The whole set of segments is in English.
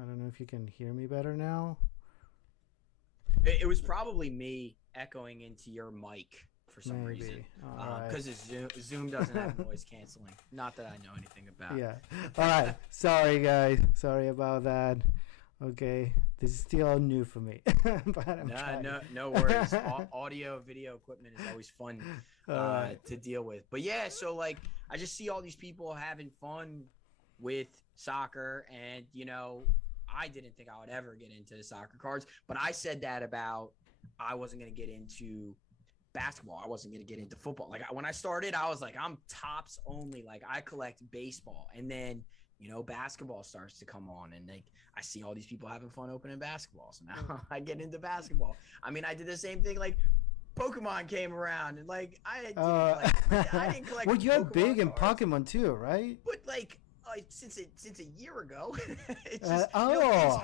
I don't know if you can hear me better now. It was probably me echoing into your mic for some reason, Maybe. All right. because Zoom doesn't have noise canceling. Not that I know anything about. Yeah. All right. Sorry, guys. Sorry about that. Okay. This is still new for me, but I'm No, trying. no worries. Audio, video equipment is always fun All right. to deal with. But yeah, so like I just see all these people having fun with soccer, and I didn't think I would ever get into soccer cards, but I said that about I wasn't going to get into basketball. I wasn't going to get into football. Like when I started, I was like, I'm tops only. Like I collect baseball, and then basketball starts to come on, and like I see all these people having fun opening basketball. So now I get into basketball. I mean, I did the same thing. Like Pokemon came around, and like I didn't collect well, you're big Pokemon in cards, Pokemon too, right? but like since a year ago, it's just Oh,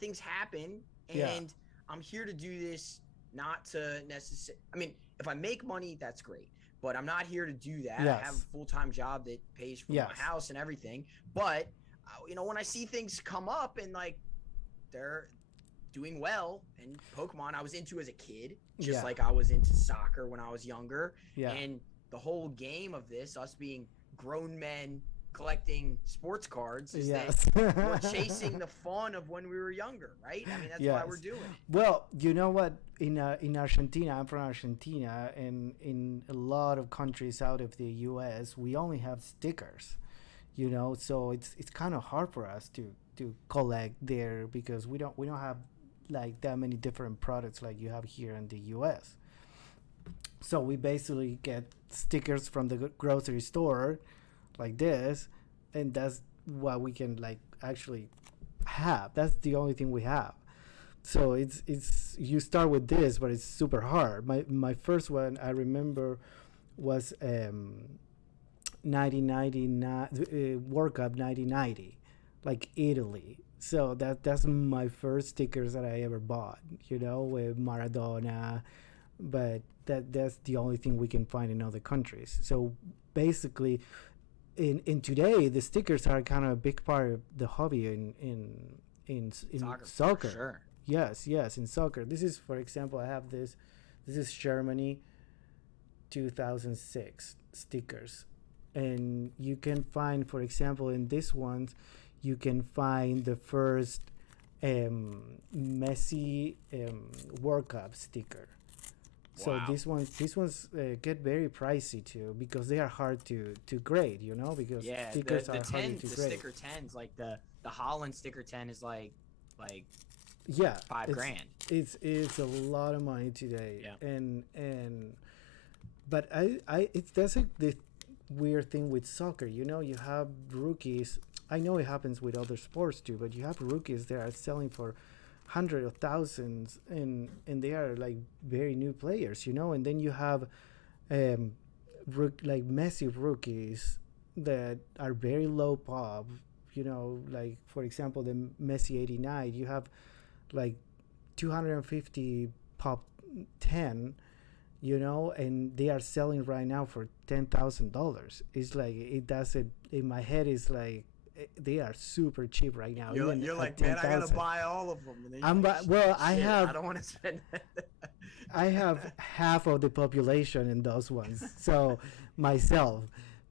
things happen, yeah. and I'm here to do this not to necessarily. I mean, if I make money, that's great, but I'm not here to do that. I have a Yes. full time job that pays for my Yes. house and everything. But when I see things come up and like they're doing well, and Pokemon I was into as a kid, just Yeah. like I was into soccer when I was younger, Yeah. and the whole game of this, us being grown men collecting sports cards, is that Yes. we're chasing the fun of when we were younger, right? I mean, that's why we're Yes. doing it. Well, you know what? In Argentina, I'm from Argentina, and in a lot of countries out of the U.S., we only have stickers. So it's kind of hard for us to collect there because we don't have like that many different products like you have here in the U.S. So we basically get stickers from the grocery store like this, and that's what we can like actually have. That's the only thing we have. So it's you start with this, but it's super hard. My first one I remember was 1999 World Cup 1990, like Italy. So that's my first stickers that I ever bought. With Maradona, but that's the only thing we can find in other countries. So basically, in today, the stickers are kind of a big part of the hobby in Soccer, for soccer. sure. Yes, yes, in soccer. This is, for example, I have this. This is Germany 2006 stickers, and you can find, for example, in this ones, you can find the first Messi World Cup sticker. So Wow. these ones get very pricey too because they are hard to grade. Because Yeah, stickers are harder to the grade. sticker tens, like the Holland sticker 10 is like Yeah, five it's grand. it's a lot of money today, Yeah. and but I it's that's like the weird thing with soccer. You have rookies. I know it happens with other sports too, but you have rookies that are selling for hundreds of thousands, and they are like very new players. And then you have um, like massive rookies that are very low pop. Like for example, the Messi '89. You have like 250 pop 10, and they are selling right now for $10,000. It's like it doesn't in my head. It's like they are super cheap right now, even You're at like, man, I gotta 10,000. buy all of them, and then you're I'm like, well. I shit, I have don't want to spend that. I have half of the population in those ones, so myself,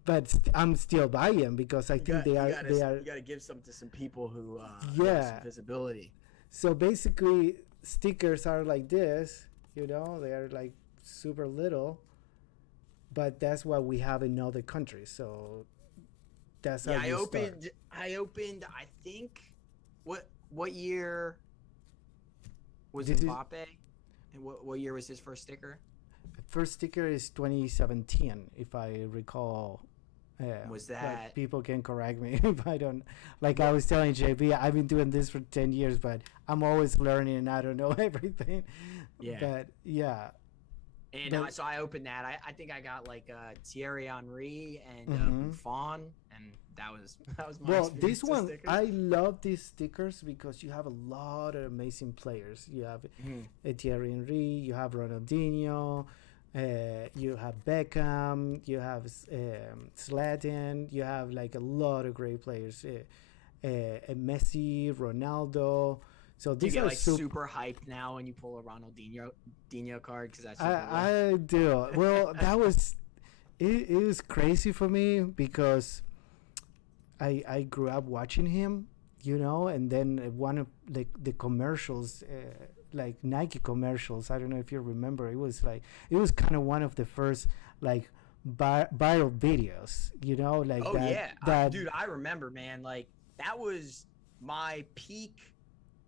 but I'm still buying them because I think they are You gotta give some to some people who have some yeah. visibility. So basically, stickers are like this. They are like super little, but that's what we have in other countries. So that's how Yeah, you start. I opened. I think what year was This is Mbappe, and what year was his first sticker? first sticker is 2017, if I recall. Was But that people can correct me if I don't. Like I what? was telling JB, I've been doing this for 10 years, but I'm always learning and I don't know everything. Yeah. But yeah, And but so I opened that. I think I got like Thierry Henry and mhm. Buffon, and that was my Well, this experience with one stickers. I love these stickers because you have a lot of amazing players. You have Mhm. Thierry Henry, you have Ronaldinho, you have Beckham, you have Zlatan, you have like a lot of great players. Messi, Ronaldo. So Do you these get are like super hyped now when you pull a Ronaldinho card because that's super I do. Well, that was it was crazy for me because I grew up watching him, and then one of the commercials, like Nike commercials. I don't know if you remember. It was kind of one of the first like viral videos, like Oh that. yeah, That dude, I remember, man. Like that was my peak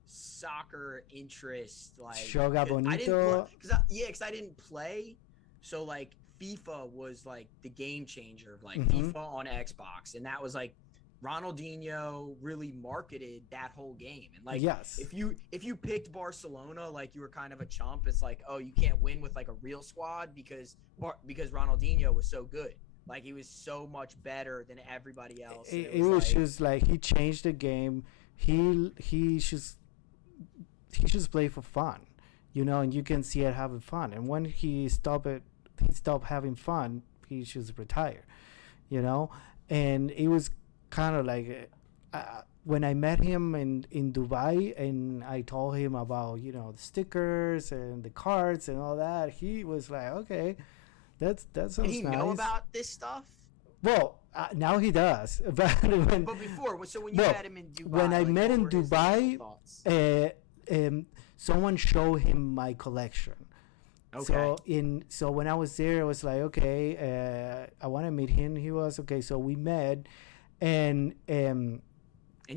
soccer interest. Like Joga 'cause I didn't play Bonito. because I didn't play. So like FIFA was like the game changer. Like Hmm. FIFA on Xbox, and that was like Ronaldinho really marketed that whole game. And like Yes. if you picked Barcelona, like you were kind of a chump. It's like, oh, you can't win with like a real squad because Ronaldinho was so good. Like he was so much better than everybody else. And It was like, just like he changed the game. He he just play for fun, and you can see it having fun. And when he stopped having fun. He just retire, and it was kind of like when I met him in Dubai, and I told him about the stickers and the cards and all that. He was like, okay, that did sounds he nice. know about this stuff? Well, now he does. But But before, so when you well, met him in Dubai, when I like, met what in were his Dubai, initial thoughts? someone showed him my collection. Okay. So when I was there, I was like, okay, I want to meet him. He was okay. So we met, and And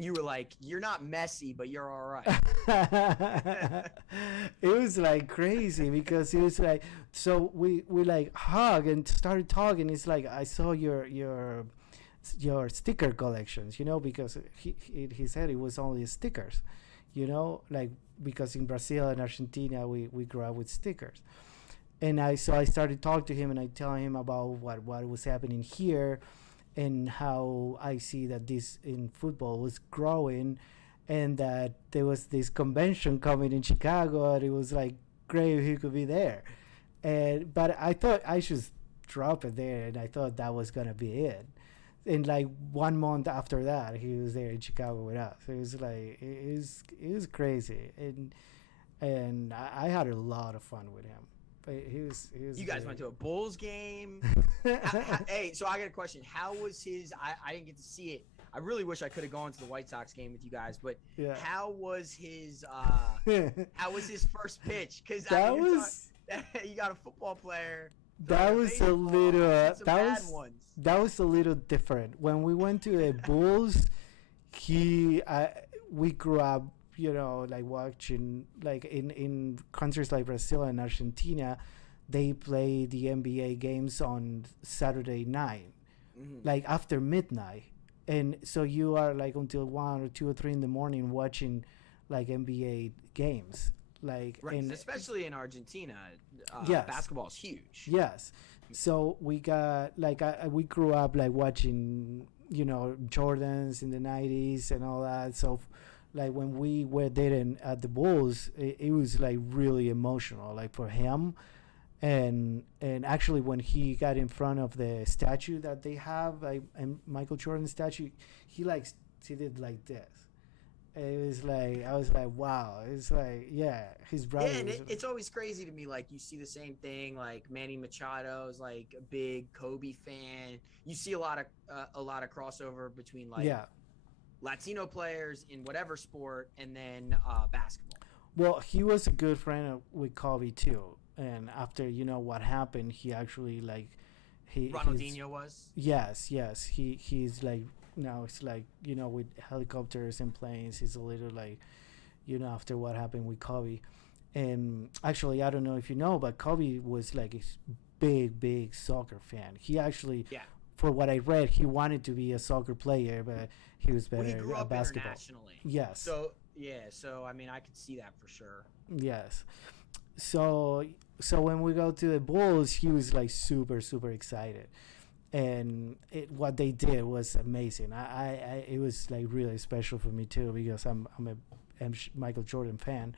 you were like, you're not Messi, but you're all right. it was like crazy because it was like, so we like hug and started talking. It's like I saw your sticker collections, because he said it was only stickers, like because in Brazil and Argentina we grew up with stickers. And I started talking to him, and I tell him about what was happening here, and how I see that this in football was growing, and that there was this convention coming in Chicago, and it was like great if he could be there. And but I thought I should drop it there, and I thought that was gonna be it. And like 1 month after that, he was there in Chicago with us. It was like it was crazy, and I had a lot of fun with him. But he was You guys went to a Bulls game. Hey, so I got a question. How was his? I didn't get to see it. I really wish I could have gone to the White Sox game with you guys. But Yeah. how was his? that How was his first pitch? Because was you got a football player. that throwing was a baseball, little and some that bad was ones. that was a little different. When we went to the Bulls, we grew up, like watching, like in countries like Brazil and Argentina, they play the NBA games on Saturday night, like after midnight, and so you are like until 1 or 2 or 3 in the morning watching like NBA games, like Right, and especially in Argentina, Yes. basketball is huge. yes. So we got like we grew up like watching Jordans in the 90s and all that. So like when we were there at the Bulls, it was like really emotional, like for him. And actually when he got in front of the statue that they have, like, and Michael Jordan statue, he did like this. It was like I was like, wow. It's like, yeah, his brother. Yeah, and was, it's always crazy to me. Like you see the same thing. Like Manny Machado is like a big Kobe fan. You see a lot of crossover between like yeah. Latino players in whatever sport, and then basketball. Well, he was a good friend with Kobe too. And after what happened, he actually like he's Ronaldinho was. yes, he's like now it's like with helicopters and planes. He's a little like after what happened with Kobe. And actually, I don't know if you know, but Kobe was like a big soccer fan. He actually, Yeah. for what I read, he wanted to be a soccer player, but he was better Well, he grew at up basketball. internationally. Yes. So yeah. So I mean, I could see that for sure. Yes. So when we go to the Bulls, he was like super excited, and what they did was amazing. It was like really special for me too, because I'm a Michael Jordan fan.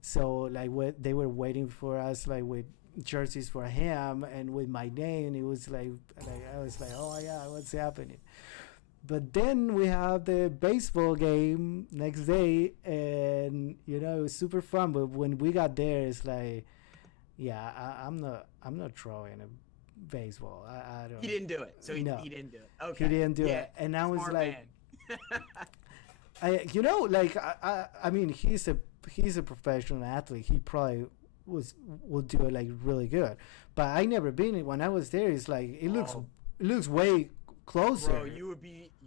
So like they were waiting for us like with jerseys for him and with my name. It was like I was like, oh my god, what's happening? But then we have the baseball game next day, and it was super fun. But when we got there, it's like, yeah, I'm not throwing a baseball. I don't. He didn't do it, so No, he didn't do it. he Okay, didn't do yeah, it, and I was smart like, man. like I mean, he's a professional athlete. He probably would do it like really good, but I never been. When I was there, it's like it looks way closer. Bro, you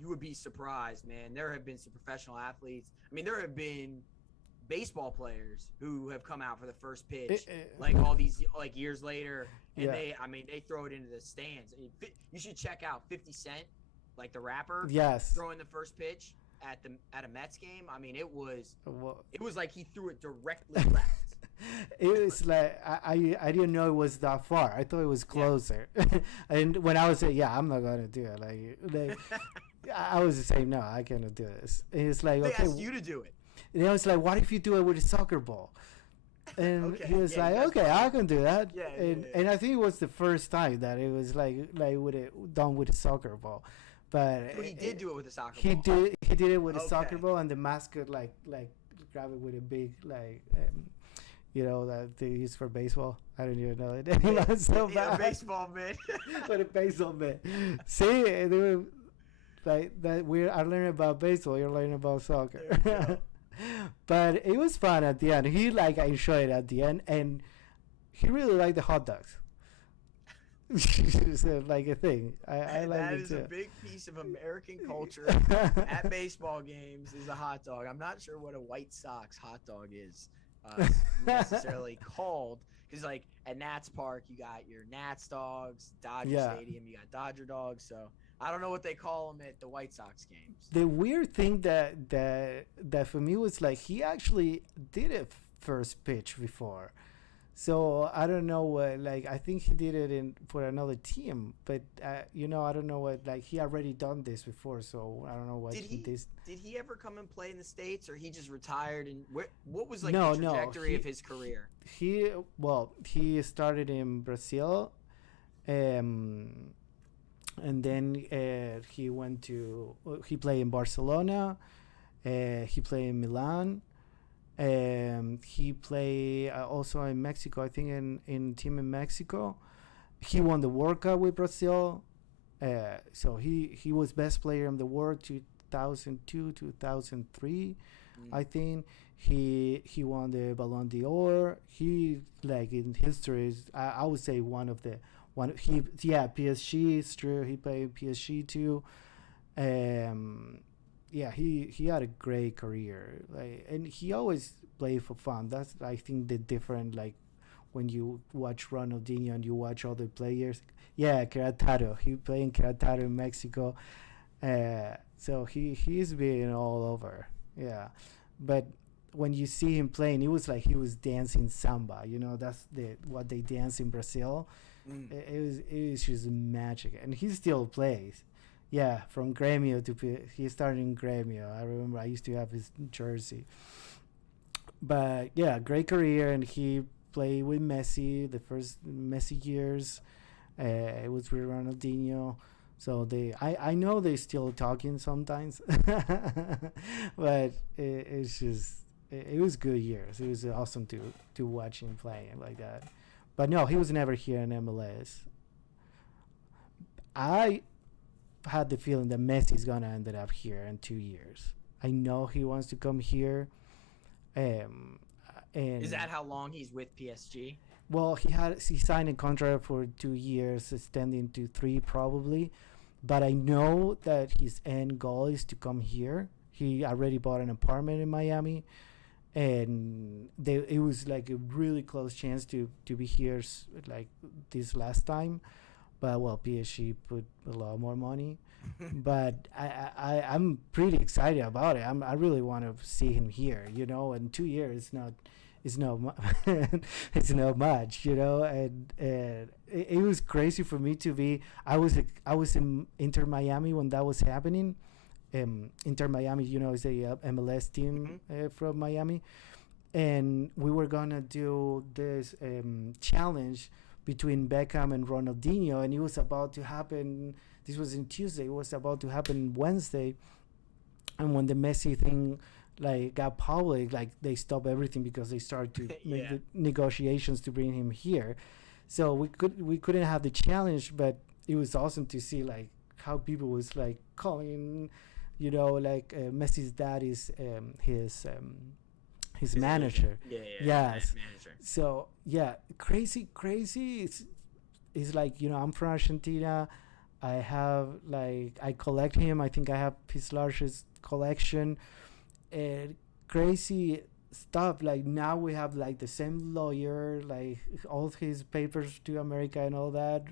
would be surprised, man. There have been some professional athletes. I mean, there have been baseball players who have come out for the first pitch, like all these like years later, and they throw it into the stands. You should check out 50 Cent, like the rapper, Yes, throwing the first pitch at a Mets game. I mean, it was like he threw it directly left. It was like I didn't know it was that far. I thought it was closer. And when I was saying, yeah, I'm not gonna do it. Like I was just saying, no, I cannot do this. And it's like, They okay, asked you to do it. and I was like, what if you do it with a soccer ball? And he was like, okay, I can do that. And I think it was the first time that it was like done with a soccer ball. But he did do it with a soccer ball. He did it with a soccer ball, and the mascot like grab it with a big that they use for baseball. I don't even know it. That's so bad. A baseball mitt. With a baseball mitt. See, they were like that. I learned about baseball. You're learning about soccer. But it was fun at the end. He enjoyed it at the end, and he really liked the hot dogs. So, like a thing. I like that it is too. a big piece of American culture at baseball games is a hot dog. I'm not sure what a White Sox hot dog is necessarily called, because like at Nats Park you got your Nats dogs, Dodger Stadium you got Dodger dogs. So I don't know what they call them at the White Sox games. The weird thing that for me was like he actually did a first pitch before. So I don't know what, like, I think he did it for another team, but I don't know what, like, he already done this before, so I don't know what he did. Did he ever come and play in the States, or he just retired? And what was like the trajectory of his career? He started in Brazil, and then he played in Barcelona, he played in Milan. He played also in Mexico, I think in team in Mexico. He won the World Cup with Brazil. So he was best player in the world 2002, 2003, I think. He won the Ballon d'Or. He, like, in history is, I would say PSG is true. He played PSG too. Yeah, he had a great career, like, and he always played for fun. That's, I think, the different, like, when you watch Ronaldinho and you watch other players. Yeah, Querétaro. He played in Querétaro in Mexico. So he's been all over. Yeah, but when you see him playing, it was like he was dancing samba. That's what they dance in Brazil. It was just magic, and he still plays. Yeah, from Grêmio he started in Grêmio. I remember I used to have his jersey. But yeah, great career, and he played with Messi the first Messi years. It was with Ronaldinho. So I know they're still talking sometimes, but it was good years. It was awesome to watch him play like that. But no, he was never here in MLS. I had the feeling that Messi's gonna end up here in 2 years. I know he wants to come here. And is that how long he's with PSG? Well, he signed a contract for 2 years, extending to 3 probably. But I know that his end goal is to come here. He already bought an apartment in Miami, and it was like a really close chance to be here like this last time. But well, PSG put a lot more money. But I'm pretty excited about it. I really want to see him here. In 2 years, it's not much. And it was crazy for me to be. I was in Inter Miami when that was happening. Inter Miami, is a MLS team from Miami, and we were gonna do this challenge between Beckham and Ronaldinho, and it was about to happen This was in Tuesday. It was about to happen Wednesday, and when the Messi thing like got public, like they stopped everything because they started to make Yeah. the negotiations to bring him here. So we couldn't have the challenge, but it was awesome to see like how people was like calling, like Messi's dad is his His manager. agent. Yeah, Yes. manager. So yeah, crazy. It's like I'm from Argentina. I collect him. I think I have his largest collection. And crazy stuff. Like now we have like the same lawyer. Like all his papers to America and all that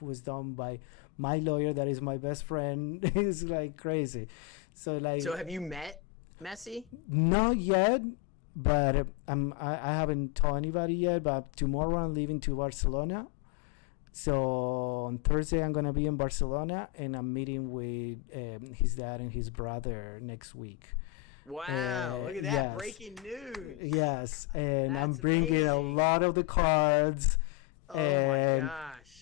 was done by my lawyer. That is my best friend. It's like crazy. So like. So have you met Messi? Not yet, but I haven't told anybody yet. But tomorrow I'm leaving to Barcelona. So on Thursday I'm gonna be in Barcelona, and I'm meeting with his dad and his brother next week. Wow, look at that. Yes. Breaking news. Yes, and I'm That's bringing a amazing. lot of the cards. Oh And my gosh.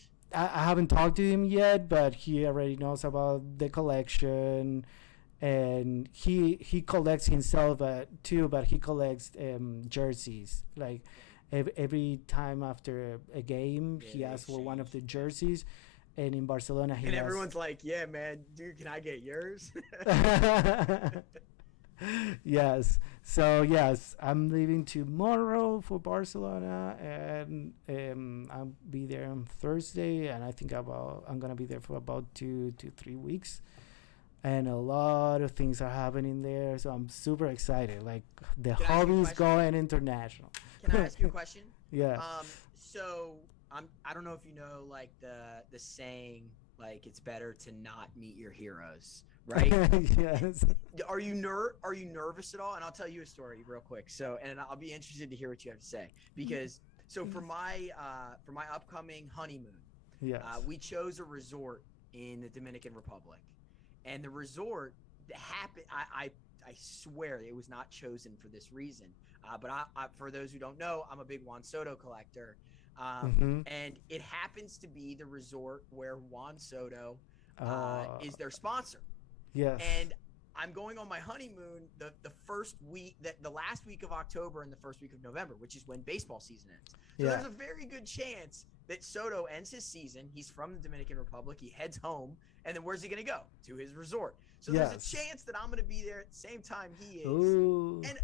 I haven't talked to him yet, but he already knows about the collection, and he collects himself too, but he collects jerseys. Like every time after a game, Yeah, he they asks for one of the exchange. jerseys, and in Barcelona he And has. everyone's like, yeah, man, dude, can I get yours? Yes. So yes, I'm leaving tomorrow for Barcelona, and I'll be there on Thursday, and I think I'm gonna be there for about 2 to 3 weeks, and a lot of things are happening there. So I'm super excited. Like the Can I ask you a hobby's question? going international. Can I ask you a question? Yeah. So I don't know if you know like the saying like it's better to not meet your heroes, right? Yes. Are you nervous at all? And I'll tell you a story real quick. So and I'll be interested to hear what you have to say because so for my upcoming honeymoon, Yes. we chose a resort in the Dominican Republic, and the resort happened. I swear it was not chosen for this reason. But for those who don't know, I'm a big Juan Soto collector. And it happens to be the resort where Juan Soto is their sponsor. Yes. And I'm going on my honeymoon the first week, the last week of October and the first week of November, which is when baseball season ends. So there's a very good chance that Soto ends his season. He's from the Dominican Republic. He heads home. And then where's he going to go? To his resort. So there's a chance that I'm going to be there at the same time he is. Ooh. And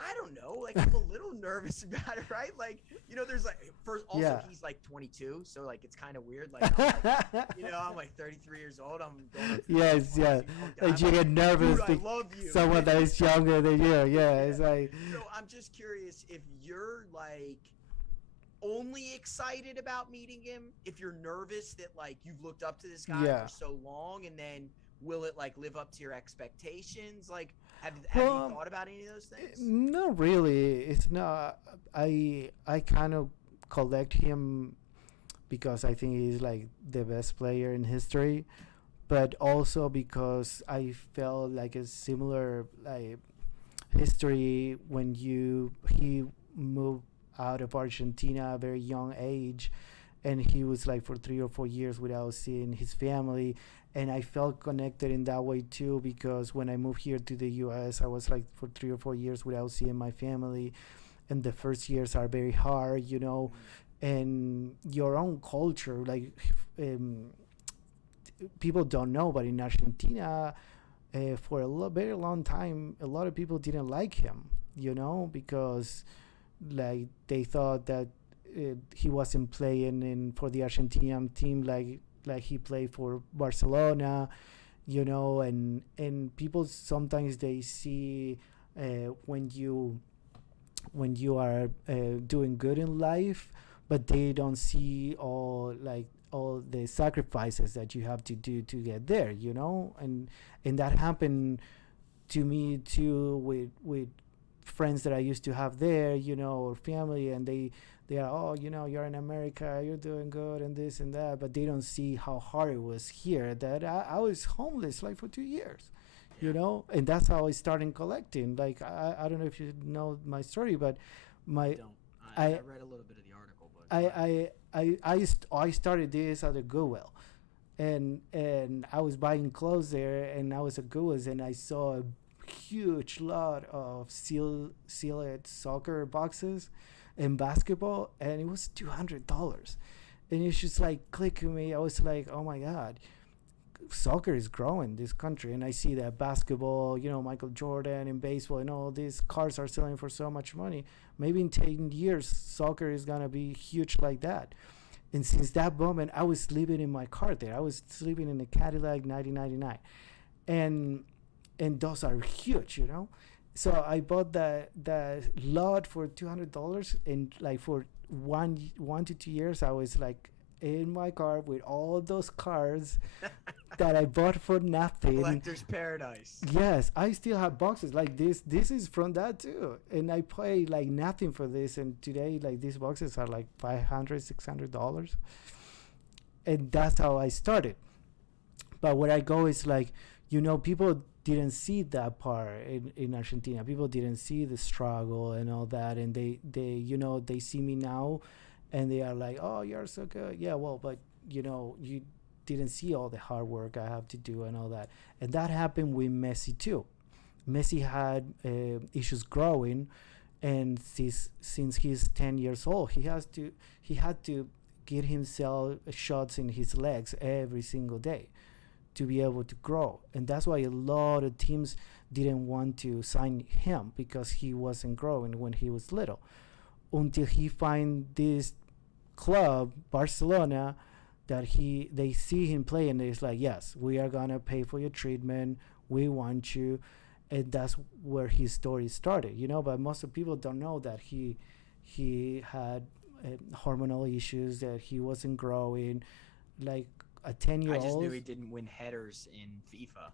I don't know. Like, I'm a little nervous about it, right? Like, there's like, first, also, he's like 22. So, like, it's kind of weird. Like, I'm like 33 years old. I'm going up to Yes. Like, you get nervous. Dude, I love you. Someone that is younger than you. Yeah, it's like. So, I'm just curious if you're, like, only excited about meeting him, if you're nervous that, like, you've looked up to this guy for so long, and then will it, like, live up to your expectations? Like, have you thought about any of those things? Not really. It's not. I kind of collect him because I think he's like the best player in history, but also because I felt like a similar like history when he moved out of Argentina at a very young age, and he was like for 3 or 4 years without seeing his family. And I felt connected in that way too, because when I moved here to the U.S., I was like for 3 or 4 years without seeing my family, and the first years are very hard, and your own culture, like people don't know, but in Argentina, for a very long time, a lot of people didn't like him, because like they thought that he wasn't playing for the Argentinian team like he played for Barcelona, and people sometimes they see when you are doing good in life, but they don't see all the sacrifices that you have to do to get there, and that happened to me too with friends that I used to have there, or family, and they are, you're in America, you're doing good and this and that, but they don't see how hard it was here, that I was homeless like for 2 years, and that's how I started collecting. Like, I don't know if you know my story, but I read a little bit of the article, but I started this at a Goodwill. and I was buying clothes there, and I was at Goodwill, and I saw a huge lot of sealed soccer boxes and basketball, and it was $200, and it's just like clicking me. I was like, oh my god, soccer is growing in this country, and I see that basketball, Michael Jordan, and baseball, and all these cars are selling for so much money. Maybe in 10 years, soccer is gonna be huge like that. And since that moment, I was sleeping in my car there. I was sleeping in a Cadillac 1999, and those are huge. So I bought that lot for $200, and like for 1 to 2 years, I was like in my car with all those cars that I bought for nothing. Collector's paradise. Yes, I still have boxes like this. This is from that too, and I pay like nothing for this. And today, like these boxes are like $500, $600, and that's how I started. But where I go is like, people didn't see that part in Argentina. People didn't see the struggle and all that, and they see me now, and they are like, "Oh, you're so good." Yeah, well, but you didn't see all the hard work I have to do and all that. And that happened with Messi too. Messi had issues growing, and since he's 10 years old, he had to get himself shots in his legs every single day to be able to grow. And that's why a lot of teams didn't want to sign him, because he wasn't growing when he was little, until he find this club, Barcelona, that they see him play, and it's like, yes, we are gonna pay for your treatment, we want you. And that's where his story started, but most of people don't know that he had hormonal issues, that he wasn't growing. Like a 10-year-old, I just knew he didn't win headers in FIFA.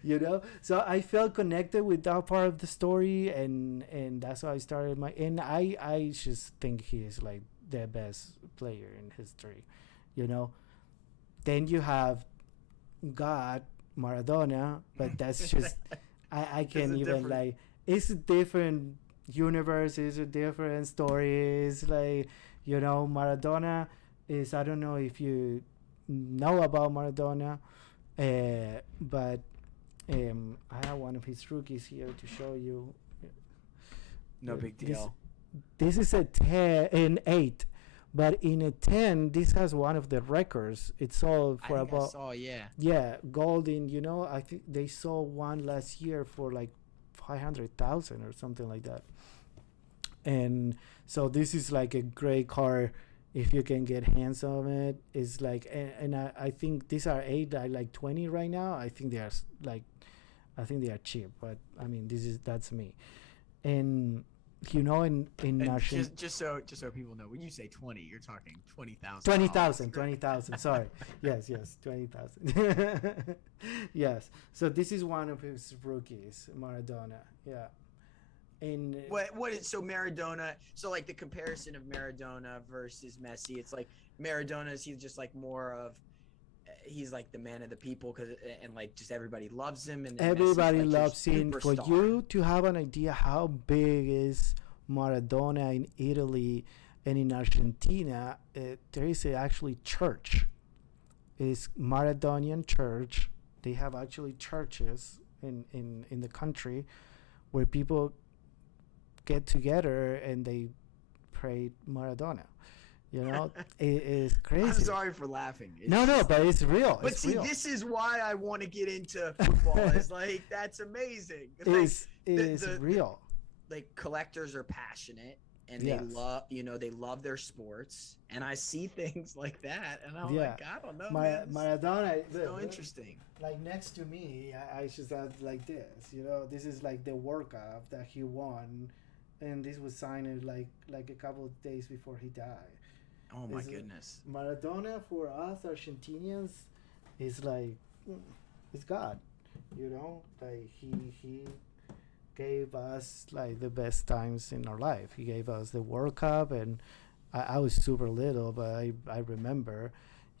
Yes. So I felt connected with that part of the story, and that's how I started and I just think he is like the best player in history. Then you have God, Maradona, but that's just I can't even like, it's a different universe, it's a different story. It's like, Maradona is, I don't know if you know about Maradona, but I have one of his rookies here to show you. No big deal. This is a 10 and 8, but in a 10, this has one of the records. It sold for about. Yeah, gold in. I think they sold one last year for like 500,000 or something like that. And so this is like a great car if you can get hands on it. It's like, and I think these are 8, like 20 right now. I think they are cheap, but I mean, that's me. And in Argentina, just so people know, when you say 20, you're talking 20,000. 20,000. Sorry. Yes, 20,000. Yes. So this is one of his rookies, Maradona. Yeah. And what is so Maradona? So like the comparison of Maradona versus Messi, it's like Maradona is, he's just like more of, he's like the man of the people, and like just everybody loves him, and everybody loves him. For you to have an idea how big is Maradona in Italy and in Argentina, there is actually church. It's Maradonian church. They have actually churches in the country where people get together and they pray Maradona. It is crazy. I'm sorry for laughing. No, but it's real. But see, this is why I want to get into football. It's like, that's amazing. It's real. Like collectors are passionate, and they love their sports, and I see things like that, and I'm like, I don't know, Maradona is so interesting. Like next to me, I just have like this. This is like the World Cup that he won, and this was signed like a couple of days before he died. Oh my goodness. Maradona for us Argentinians is like, it's God. Like he gave us like the best times in our life. He gave us the World Cup, and I was super little, but I remember,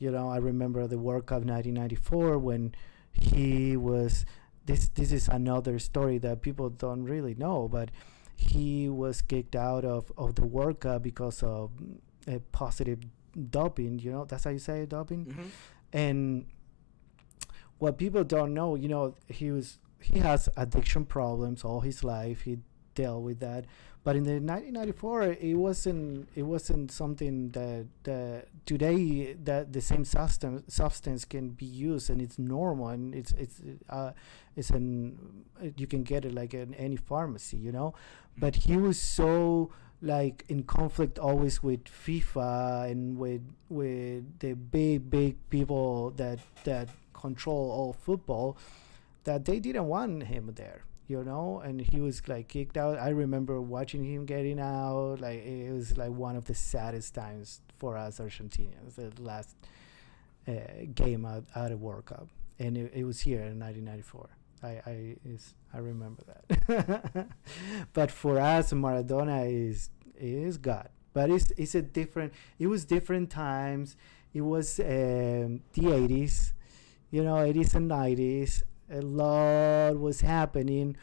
I remember the World Cup 1994 when he was, this is another story that people don't really know, but he was kicked out of the World Cup because of a positive doping. You know, that's how you say it, doping. Mm-hmm. And what people don't know, you know, he has addiction problems all his life. He dealt with that. But in the 1994, it wasn't something that today that the same substance can be used, and it's normal, and it's an you can get it like in any pharmacy, you know. But he was so like in conflict always with FIFA and with the big people that control all football, that they didn't want him there, you know. And he was like kicked out. I remember watching him getting out. Like it was like one of the saddest times for us Argentinians, the last game out of World Cup. And it was here in 1994. I remember that. But for us, Maradona is God. But it's a different. It was different times. It was the 80s, you know, 80s and 90s. A lot was happening,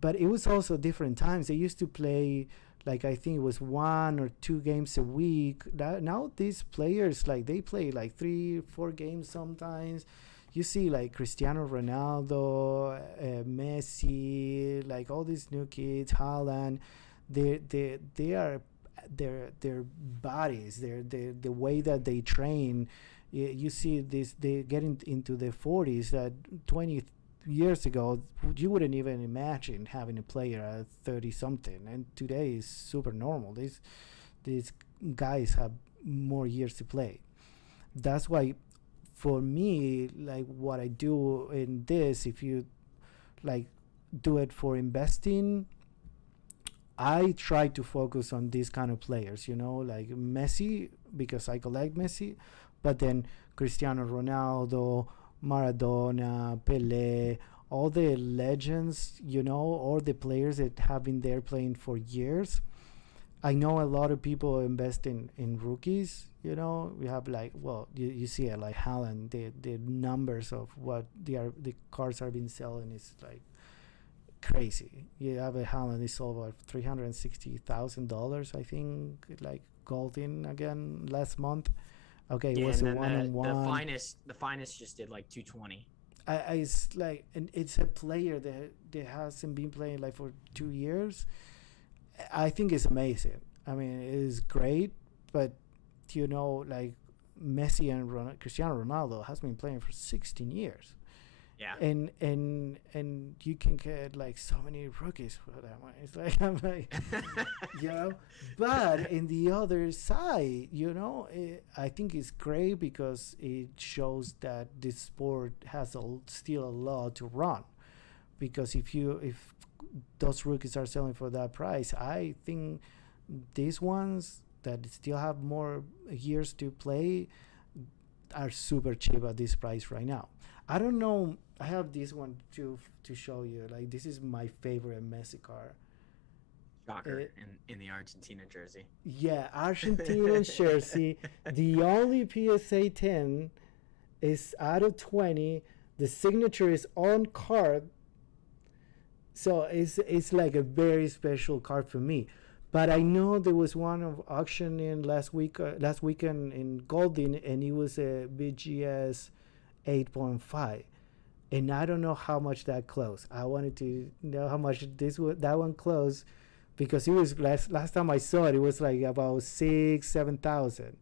but it was also different times. They used to play like I think it was 1 or 2 games a week. Now these players like they play like 3-4 games sometimes. You see like Cristiano Ronaldo, Messi, like all these new kids, Haaland. They are their bodies, the way that they train. You see this, they get into their 40s that 20 years ago you wouldn't even imagine having a player at 30 something, and today is super normal. These guys have more years to play. That's why for me, like what I do in this, if you like do it for investing, I try to focus on these kind of players, you know, like Messi, because I collect Messi, but then Cristiano Ronaldo, Maradona, Pelé, all the legends, you know, all the players that have been there playing for years. I know a lot of people invest in rookies, you know. We have like, well, you see it like Haaland, the numbers of what the cards are being selling is like crazy. You have a Haaland is sold for $360,000, I think, like gold in again last month. Okay, Yeah, it was and a then one-on-one. the finest just did like 220. It's like, and it's a player that hasn't been playing like for 2 years. I think it's amazing. I mean, it is great, but you know, like Messi and Cristiano Ronaldo has been playing for 16 years. Yeah. And you can get like so many rookies for that one. It's like I'm like, you know. But in the other side, you know, I think it's great because it shows that this sport has still a lot to run. Because if those rookies are selling for that price, I think these ones that still have more years to play are super cheap at this price right now. I don't know. I have this one to show you. Like this is my favorite Messi car. Shocker in the Argentina jersey. Yeah, Argentina jersey. The only PSA 10 is out of 20. The signature is on card. So it's like a very special card for me. But I know there was one of auction in last weekend in Golding, and it was a BGS 8.5. And I don't know how much that closed. I wanted to know how much that one closed, because it was last time I saw it, it was like about 6,000-7,000.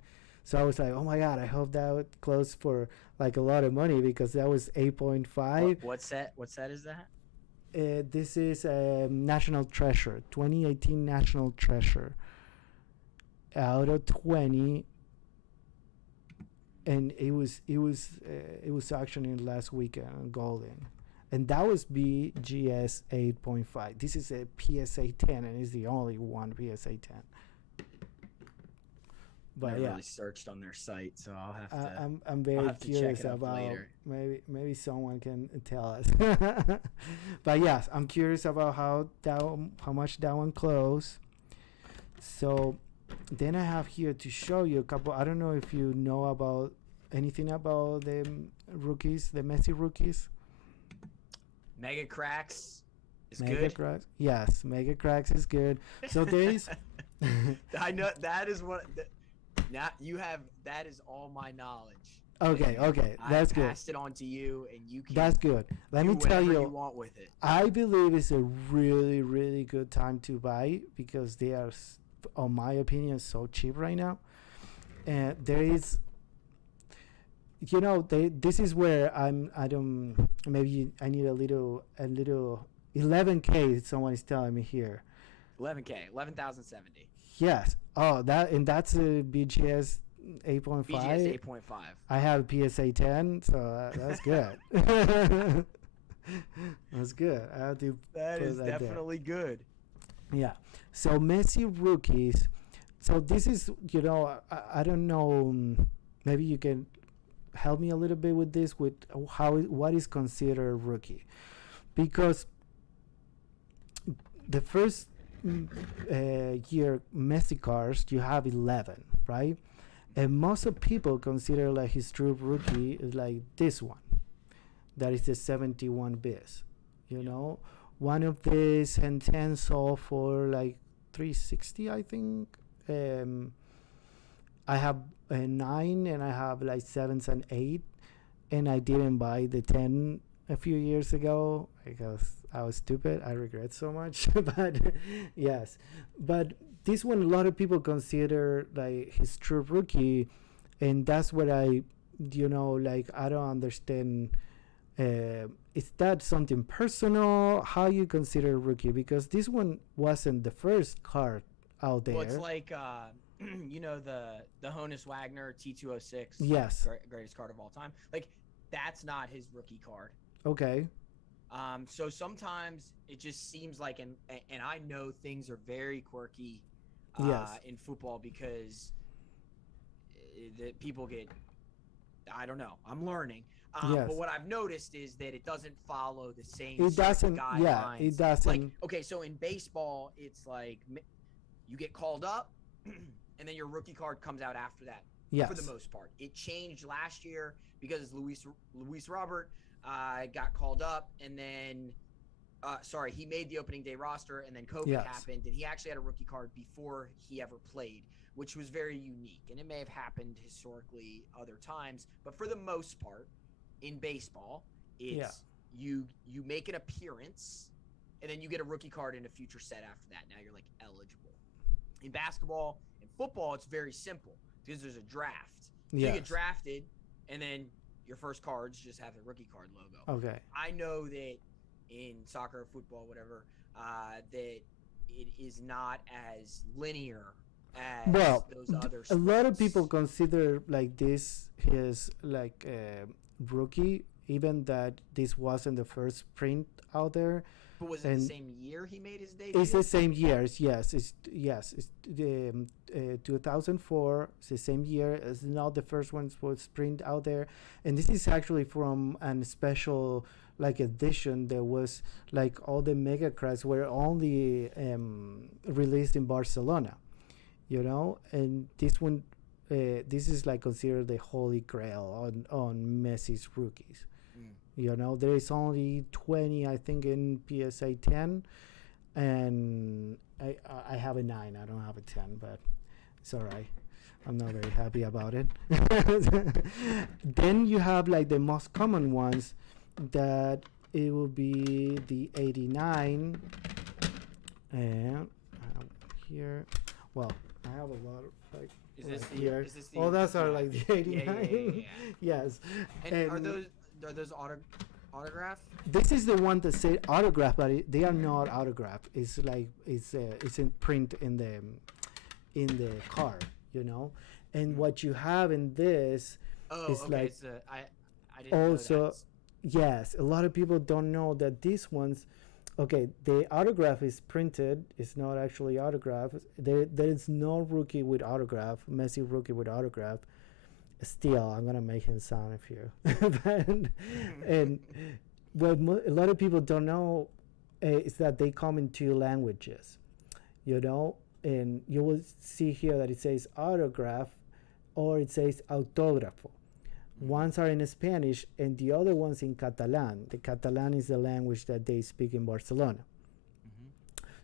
So I was like, oh my god, I hope that closed for like a lot of money, because that was 8.5. What set is that? This is National Treasure, 2018 National Treasure, out of 20. And it was auctioning last weekend on Golden, and that was BGS 8.5. This is a PSA 10, and it's the only one PSA 10. But I really searched on their site, so I'll have to. I'm very curious about maybe someone can tell us. But yes, I'm curious about how much that one closed. So then I have here to show you a couple. I don't know if you know about anything about the rookies, the Messi rookies. Mega Cracks is Mega good. Cracks, yes, Mega Cracks is good. So there is. I know that is what. Now you have that is all my knowledge. Okay, And okay, I that's good. passed it on to you, and you can That's good. Let do me tell whatever you you, want with it. I believe it's a really, really good time to buy because they are, on my opinion, so cheap right now. And there is, this is where I don't, maybe I need a little 11K. Someone is telling me here. 11K, 11,070. Yes. Oh, that's a BGS 8.5. BGS 8.5. I have PSA 10, so that's good. That's good. I have to That put is that there. definitely good. Yeah. So Messi rookies. So this is, I don't know. Maybe you can help me a little bit with this, with what is considered rookie, because the first year Messi cards you have 11, right? And most of people consider like his true rookie is like this one, that is the 71 bis. One of these and 10 sold for like 360, I think. I have a 9 and I have like 7s and 8, and I didn't buy the 10 a few years ago because I was stupid. I regret so much. But yes, but this one a lot of people consider like his true rookie, and that's what I I don't understand. Is that something personal? How you consider rookie? Because this one wasn't the first card out there. Well, it's like the Honus Wagner T206. Yes. Greatest card of all time. Like that's not his rookie card. Okay. So sometimes it just seems like, and I know things are very quirky Yes. in football because the people get, I don't know, I'm learning. Yes. But what I've noticed is that it doesn't follow the same It sort of doesn't. Yeah, guidelines. it doesn't. Like, okay, so in baseball, it's like you get called up, and then your rookie card comes out after that. Yes. For the most part, it changed last year because Luis Robert got called up, and then he made the opening day roster, and then COVID Yes. happened, and he actually had a rookie card before he ever played, which was very unique. And it may have happened historically other times, but for the most part, in baseball, it's you make an appearance, and then you get a rookie card in a future set after that. Now you're like eligible. In basketball and football, it's very simple because there's a draft. So you get drafted, and then your first cards just have the rookie card logo. Okay. I know that in soccer, football, whatever, that it is not as linear as those other sports. A lot of people consider like this his like rookie, even that this wasn't the first print out there. But was it the same year he made his debut? It's the same years. Yes, it's the 2004. It's the same year. It's not the first one was print out there, and this is actually from a special like edition. There was like all the mega cards were only released in Barcelona, and this one, this is like considered the holy grail on Messi's rookies. There is only 20, I think, in PSA 10, and I have a 9. I don't have a 10, but it's all right. I'm not very happy about it. Then you have like the most common ones, that it will be the 89, and here, well, I have a lot of like. Is this right the? here. Is this the? Oh, that's are like the 89. Yeah. Yes. And are those autograph? This is the one that say autograph, but they are not autograph. It's like it's in print in the card, And what you have in this is okay. like I didn't also know that. yes. A lot of people don't know that these ones. Okay, the autograph is printed. It's not actually autograph. There is no rookie with autograph. Messi rookie with autograph. Still, I'm gonna make him sound a few. And what a lot of people don't know is that they come in 2 languages, and you will see here that it says autograph or it says autógrafo. Ones are in Spanish and the other ones in Catalan. The Catalan is the language that they speak in Barcelona.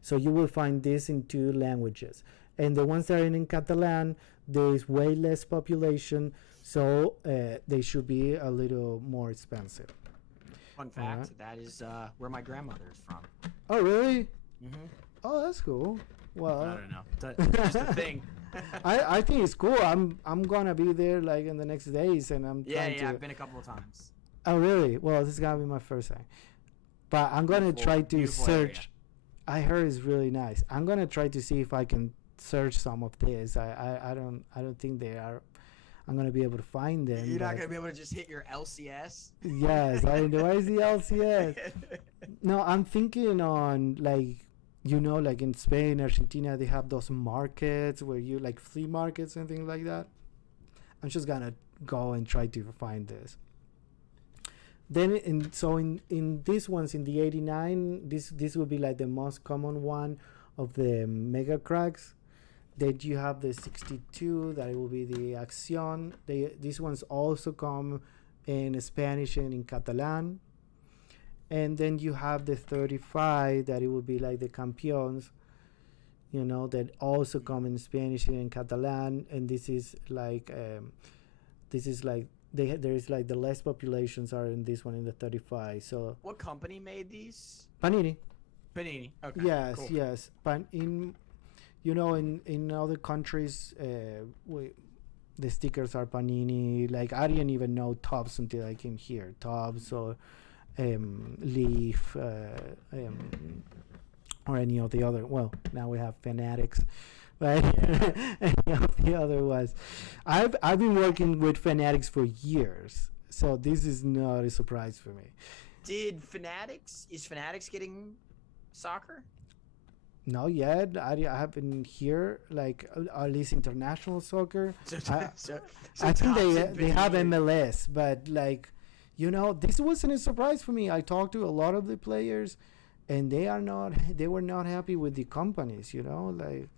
So you will find this in 2 languages. And the ones that are in Catalan, there is way less population, so they should be a little more expensive. Fun fact: that is where my grandmother is from. Oh, really? Mm-hmm. Oh, that's cool. Well, I don't know. Just a thing. I think it's cool. I'm gonna be there like in the next days, and I'm trying to. I've been a couple of times. Oh, really? Well, this is gonna be my first time, but I'm gonna try to search. Area. I heard it's really nice. I'm gonna try to see if I can search some of this. I don't think they are. I'm gonna be able to find them. You're not gonna be able to just hit your LCS. Yes, I know. Why is the LCS? No, I'm thinking on like, like in Spain, Argentina, they have those markets where you like flea markets and things like that. I'm just gonna go and try to find this. Then in these ones in the 89, this will be like the most common one of the mega cracks. Then you have the 62, that it will be the Acción. These ones also come in Spanish and in Catalan. And then you have the 35, that it will be like the Campeones, that also come in Spanish and in Catalan. And this is like there is like the less populations are in this one in the 35. So what company made these? Panini. Okay. Yes, cool. yes. In other countries, the stickers are Panini. Like, I didn't even know Topps until I came here. Topps or Leaf, or any of the other. Well, now we have Fanatics, right? Yeah. Any of the other ones. I've been working with Fanatics for years, so this is not a surprise for me. Is Fanatics getting soccer? No, yet. I haven't here, like, at least international soccer. I think they have MLS, but like, this wasn't a surprise for me. I talked to a lot of the players, and they were not happy with the companies.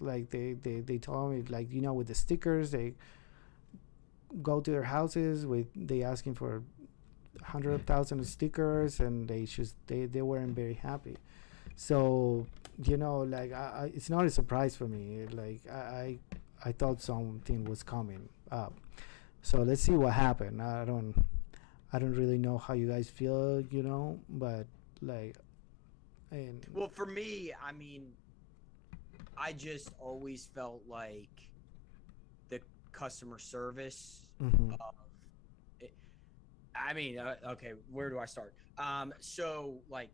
Like they told me, like, with the stickers, they go to their houses they asking for 100,000 stickers, and they weren't very happy. So, like, it's not a surprise for me. Like, I thought something was coming up. So let's see what happened. I don't really know how you guys feel, but like, well, for me, I mean, I just always felt like the customer service. Mm-hmm. Okay, where do I start? So like,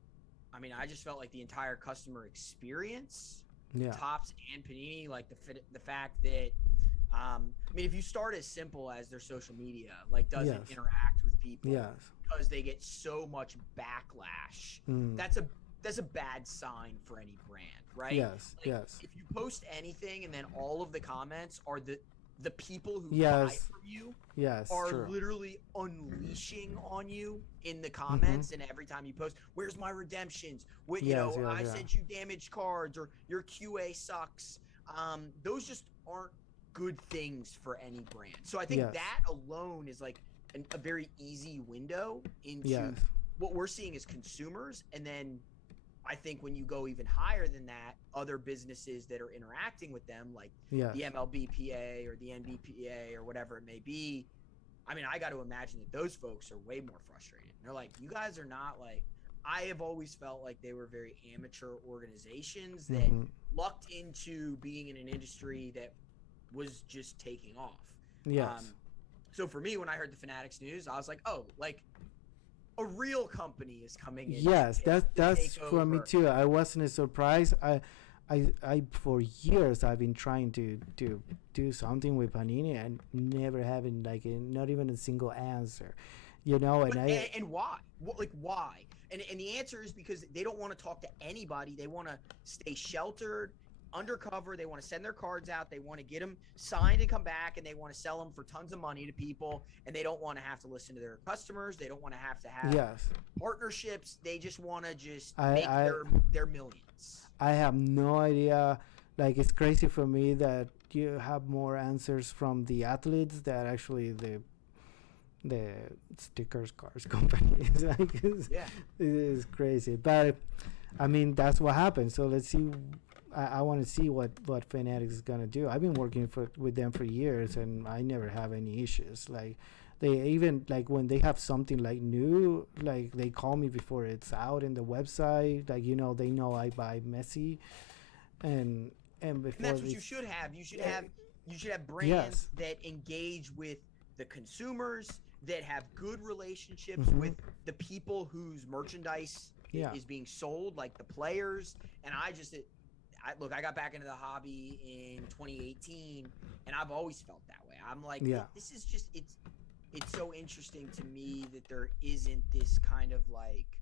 I just felt like the entire customer experience, Topps and Panini, like the fact that, if you start as simple as their social media, like doesn't interact with people, because they get so much backlash, that's a bad sign for any brand, right? Yes, like, yes. If you post anything and then all of the comments are the people who buy from you are true. literally unleashing on you in the comments, and every time you post, where's my redemptions? I sent you damaged cards, or your QA sucks. Those just aren't good things for any brand. So I think that alone is like a very easy window into what we're seeing as consumers. And then I think when you go even higher than that, other businesses that are interacting with them, like the MLBPA or the NBPA or whatever it may be, I got to imagine that those folks are way more frustrated. They're like, you guys are not like, I have always felt like they were very amateur organizations that lucked into being in an industry that was just taking off. Yes. So for me, when I heard the Fanatics news, I was like, oh, like, a real company is coming in. Yes, that's for me too. I wasn't surprised. I for years I've been trying to do something with Panini and never having like not even a single answer, And why? Why? And the answer is because they don't want to talk to anybody. They want to stay sheltered, undercover. They want to send their cards out. They want to get them signed and come back, and they want to sell them for tons of money to people. And they don't want to have to listen to their customers. They don't want to have partnerships. They just want to make their millions. I have no idea. Like, it's crazy for me that you have more answers from the athletes than actually the stickers cars company. It is crazy. But that's what happened. So let's see I want to see what Fanatics is gonna do. I've been working with them for years, and I never have any issues. Like they even like when they have something like new, like they call me before it's out in the website. Like they know I buy Messi, and before And that's what you should have. You should have brands yes. that engage with the consumers, that have good relationships Mhm. with the people whose merchandise Yeah. is being sold, like the players. And look, I got back into the hobby in 2018, and I've always felt that way. I'm like, Yeah. this is just it's so interesting to me that there isn't this kind of like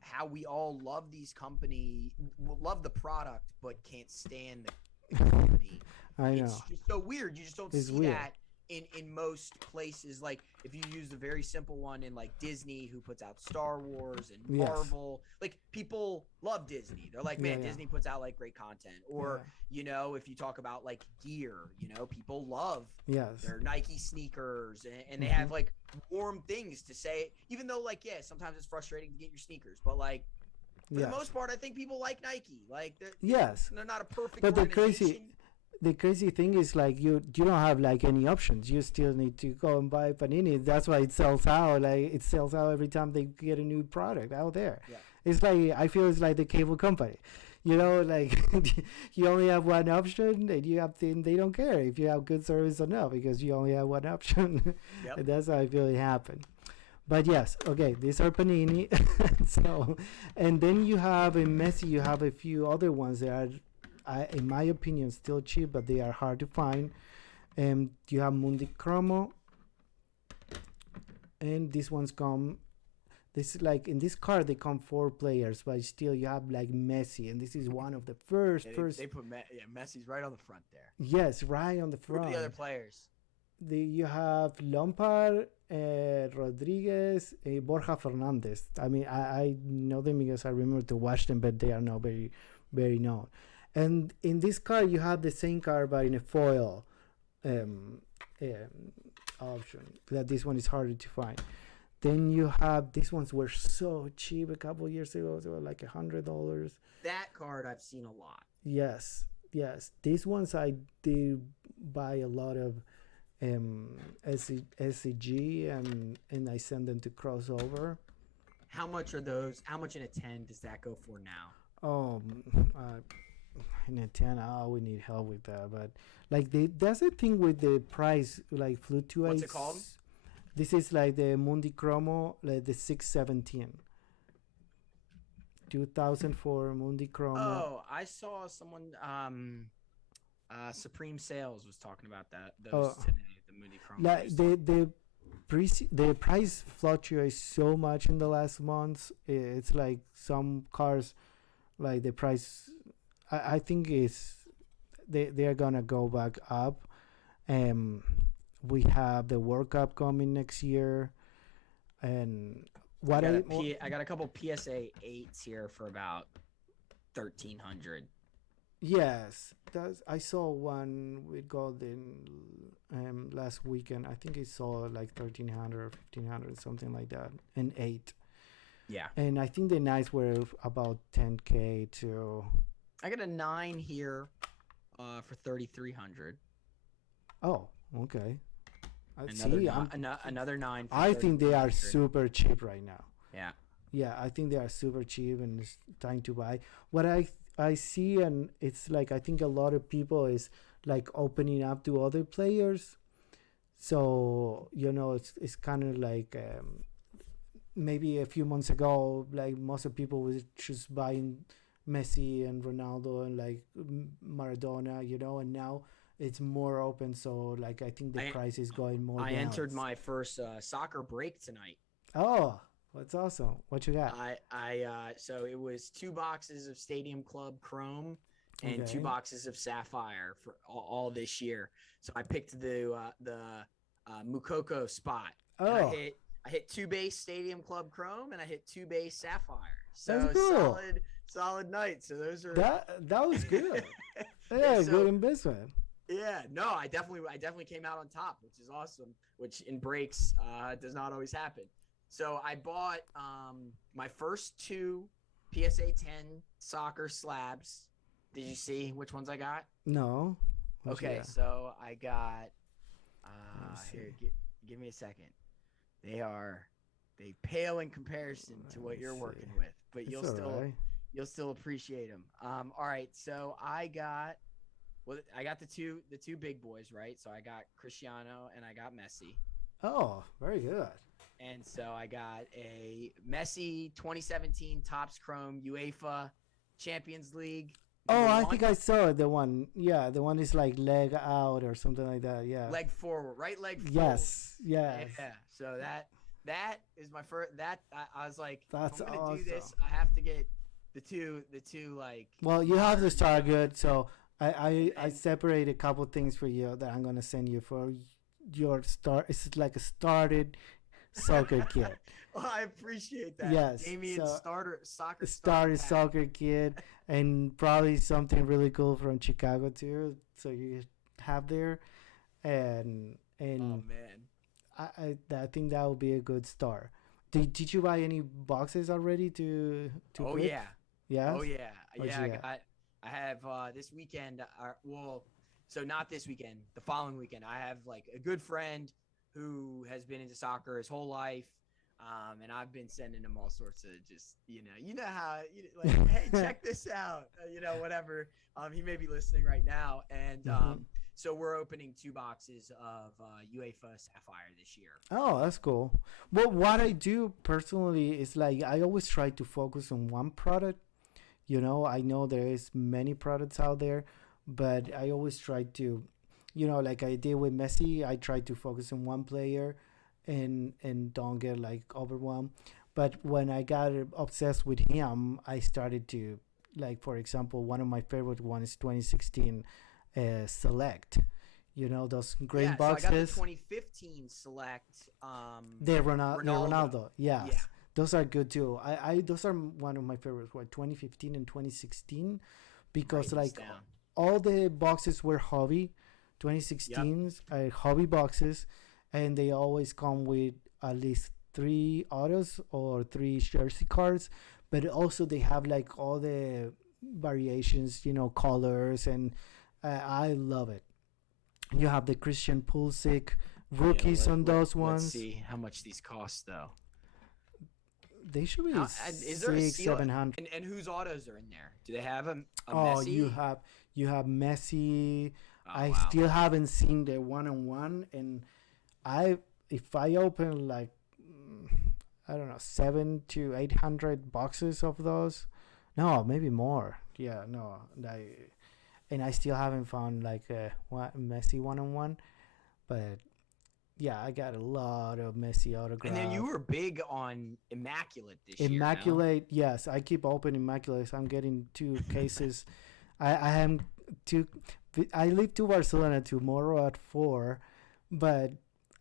how we all love these company, love the product, but can't stand the company. I know. It's just so weird. You just don't It's see weird. that in most places. Like if you use the very simple one in like Disney, who puts out Star Wars and Yes. Marvel, like people love Disney. They're like, man, Yeah, yeah. Disney puts out like great content. Or if you talk about like gear, people love Yes. their Nike sneakers, and they Mhm. have like warm things to say, even though like, yeah, sometimes it's frustrating to get your sneakers, but like for the Yes. most part, I think people like Nike. Like Yes. they're not a perfect But organization. the crazy thing is like you don't have like any options. You still need to go and buy Panini. That's why it sells out. Like it sells out every time they get a new product out there. Yeah. It's like I feel it's like the cable company. Like you only have one option, and they don't care if you have good service or not because you only have one option. Yep. And that's how I feel it happened. But yes, okay, these are Panini. So, and then you have in Messi, you have a few other ones that are, in my opinion, still cheap, but they are hard to find. You have Mundi Chromo, and these ones come. This is like in this card they come 4 players, but still you have like Messi, and this is one of the first. They put Messi's right on the front there. Yes, right on the Who are front. the other players? You have Lampard, Rodriguez, Borja Fernandez. I mean, I know them because I remember to watch them, but they are not very, very known. And in this card, you have the same card, but in a foil option. That this one is harder to find. Then you have these ones were so cheap a couple years ago. They were like $100. That card I've seen a lot. Yes. These ones I did buy a lot of SCG and I send them to crossover. How much are those? How much in a 10 does that go for now? In a 10, we need help with that. But like that's the thing with the price, like fluctuates. What's it called? This is like the Mundi Chromo, like the 617. 2004 Mundi Chromo. Oh, I saw someone. Supreme Sales was talking about those today. The Moody Chrome. Like the price fluctuates so much in the last months. It's like some cars, like the price. I think they are gonna go back up. We have the World Cup coming next year, and I got a couple PSA 8s here for about 1,300. Yes, I saw one with Golden last weekend. I think I saw like 1,300 or 1,500, something like that, and 8. Yeah. And I think the nights were about 10K too. I got a 9 here for 3,300. Oh, okay. Another 9. I think they are super cheap right now. Yeah. Yeah, I think they are super cheap and it's time to buy. What I see, and it's like I think a lot of people is like opening up to other players. So it's kind of like maybe a few months ago, like most of people was just buying Messi and Ronaldo and like Maradona, and now it's more open. So like I think the price is going more. I entered my first soccer break tonight. Oh, that's awesome! What you got? So it was 2 boxes of Stadium Club Chrome and 2 boxes of Sapphire for all this year. So I picked the Mukoko spot. Oh, I hit 2 base Stadium Club Chrome and I hit 2 base Sapphire. So that's cool. Solid night. So those are that was good. Yeah, so, good investment. Yeah, no, I definitely came out on top, which is awesome. Which in breaks does not always happen. So I bought my first 2 PSA 10 soccer slabs Did you see which ones I got? No. Okay, Yeah. so I got. Let me see. Here, give me a second. They pale in comparison to Let what me you're see. working with, but It's all right. you'll still appreciate them. All right, so I got the two big boys, right? So I got Cristiano and I got Messi. Oh, very good. And so I got a Messi 2017 Topps Chrome UEFA Champions League. Oh, Number I one, think I saw the one. Yeah, the one is like leg out or something like that. Yeah. leg forward, right leg forward. Yes. Yes. Yeah. So that is my first. I was like, That's if I'm gonna awesome. do this, I have to get the two like. Well, you have to start modern, good. So I and separate a couple things for you that I'm gonna send you for your start. It's like a started soccer kit. well, I appreciate that. Yes. Damian So soccer started pack. soccer kit and probably something really cool from Chicago too. So you have there, and Oh man. I think that would be a good start. Did you buy any boxes already to Oh put? yeah. Yes? Oh yeah. What'd Yeah. you get? I have this weekend. Well, so not this weekend. The following weekend, I have like a good friend who has been into soccer his whole life. And I've been sending him all sorts of just, you know how, like, hey, check this out, whatever. He may be listening right now. And Mhm. so we're opening 2 boxes of UEFA Sapphire this year. Oh, that's cool. Well, what I do personally is like I always try to focus on one product. I know there is many products out there, but I always try to, like I did with Messi, I try to focus on one player and don't get like overwhelmed. But when I got obsessed with him, I started to like, for example, one of my favorite ones is 2016 Select. Those green Yeah, so I got the boxes. 2015 Select The Ronaldo. Ronaldo, yes. Yeah, Those are good too. I those are one of my favorites. What 2015 and 2016, because writing this like down. all the boxes were hobby. Yep. 2016s are hobby boxes, and they always come with at least 3 autos or 3 jersey cards. But also they have like all the variations, colors, and I love it. You have the Christian Pulisic Yeah, rookies on those let's ones. see how much these cost though. They should be Is there a six, seal? 700. And whose autos are in there? Do they have a Oh, Messi? you have Messi. Oh I wow. still haven't seen the one-on-one, and I if I open like I don't know 700 to 800 boxes of those, no, maybe more. Yeah, no, and I still haven't found like a Messi one-on-one, but yeah, I got a lot of Messi And then you autograph. were big on Immaculate this year, no? Immaculate, yes, I keep opening Immaculate. I'm getting 2 cases. I am to. I leave to Barcelona tomorrow at 4, but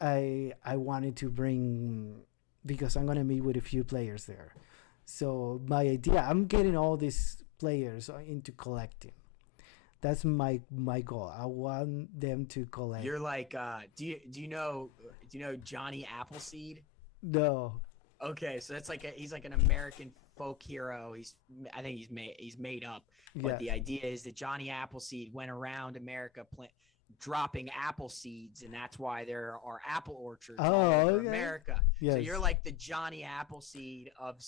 I wanted to bring because I'm gonna meet with a few players there. So my idea, I'm getting all these players into collecting. That's my goal. I want them to collect. You're like, do you know Johnny Appleseed? No. Okay, so that's like he's like an American folk hero. I think he's made up, but Yes. the idea is that Johnny Appleseed went around America dropping apple seeds, and that's why there are apple orchards all Oh, over okay. America. Yes. So you're like the Johnny Appleseed of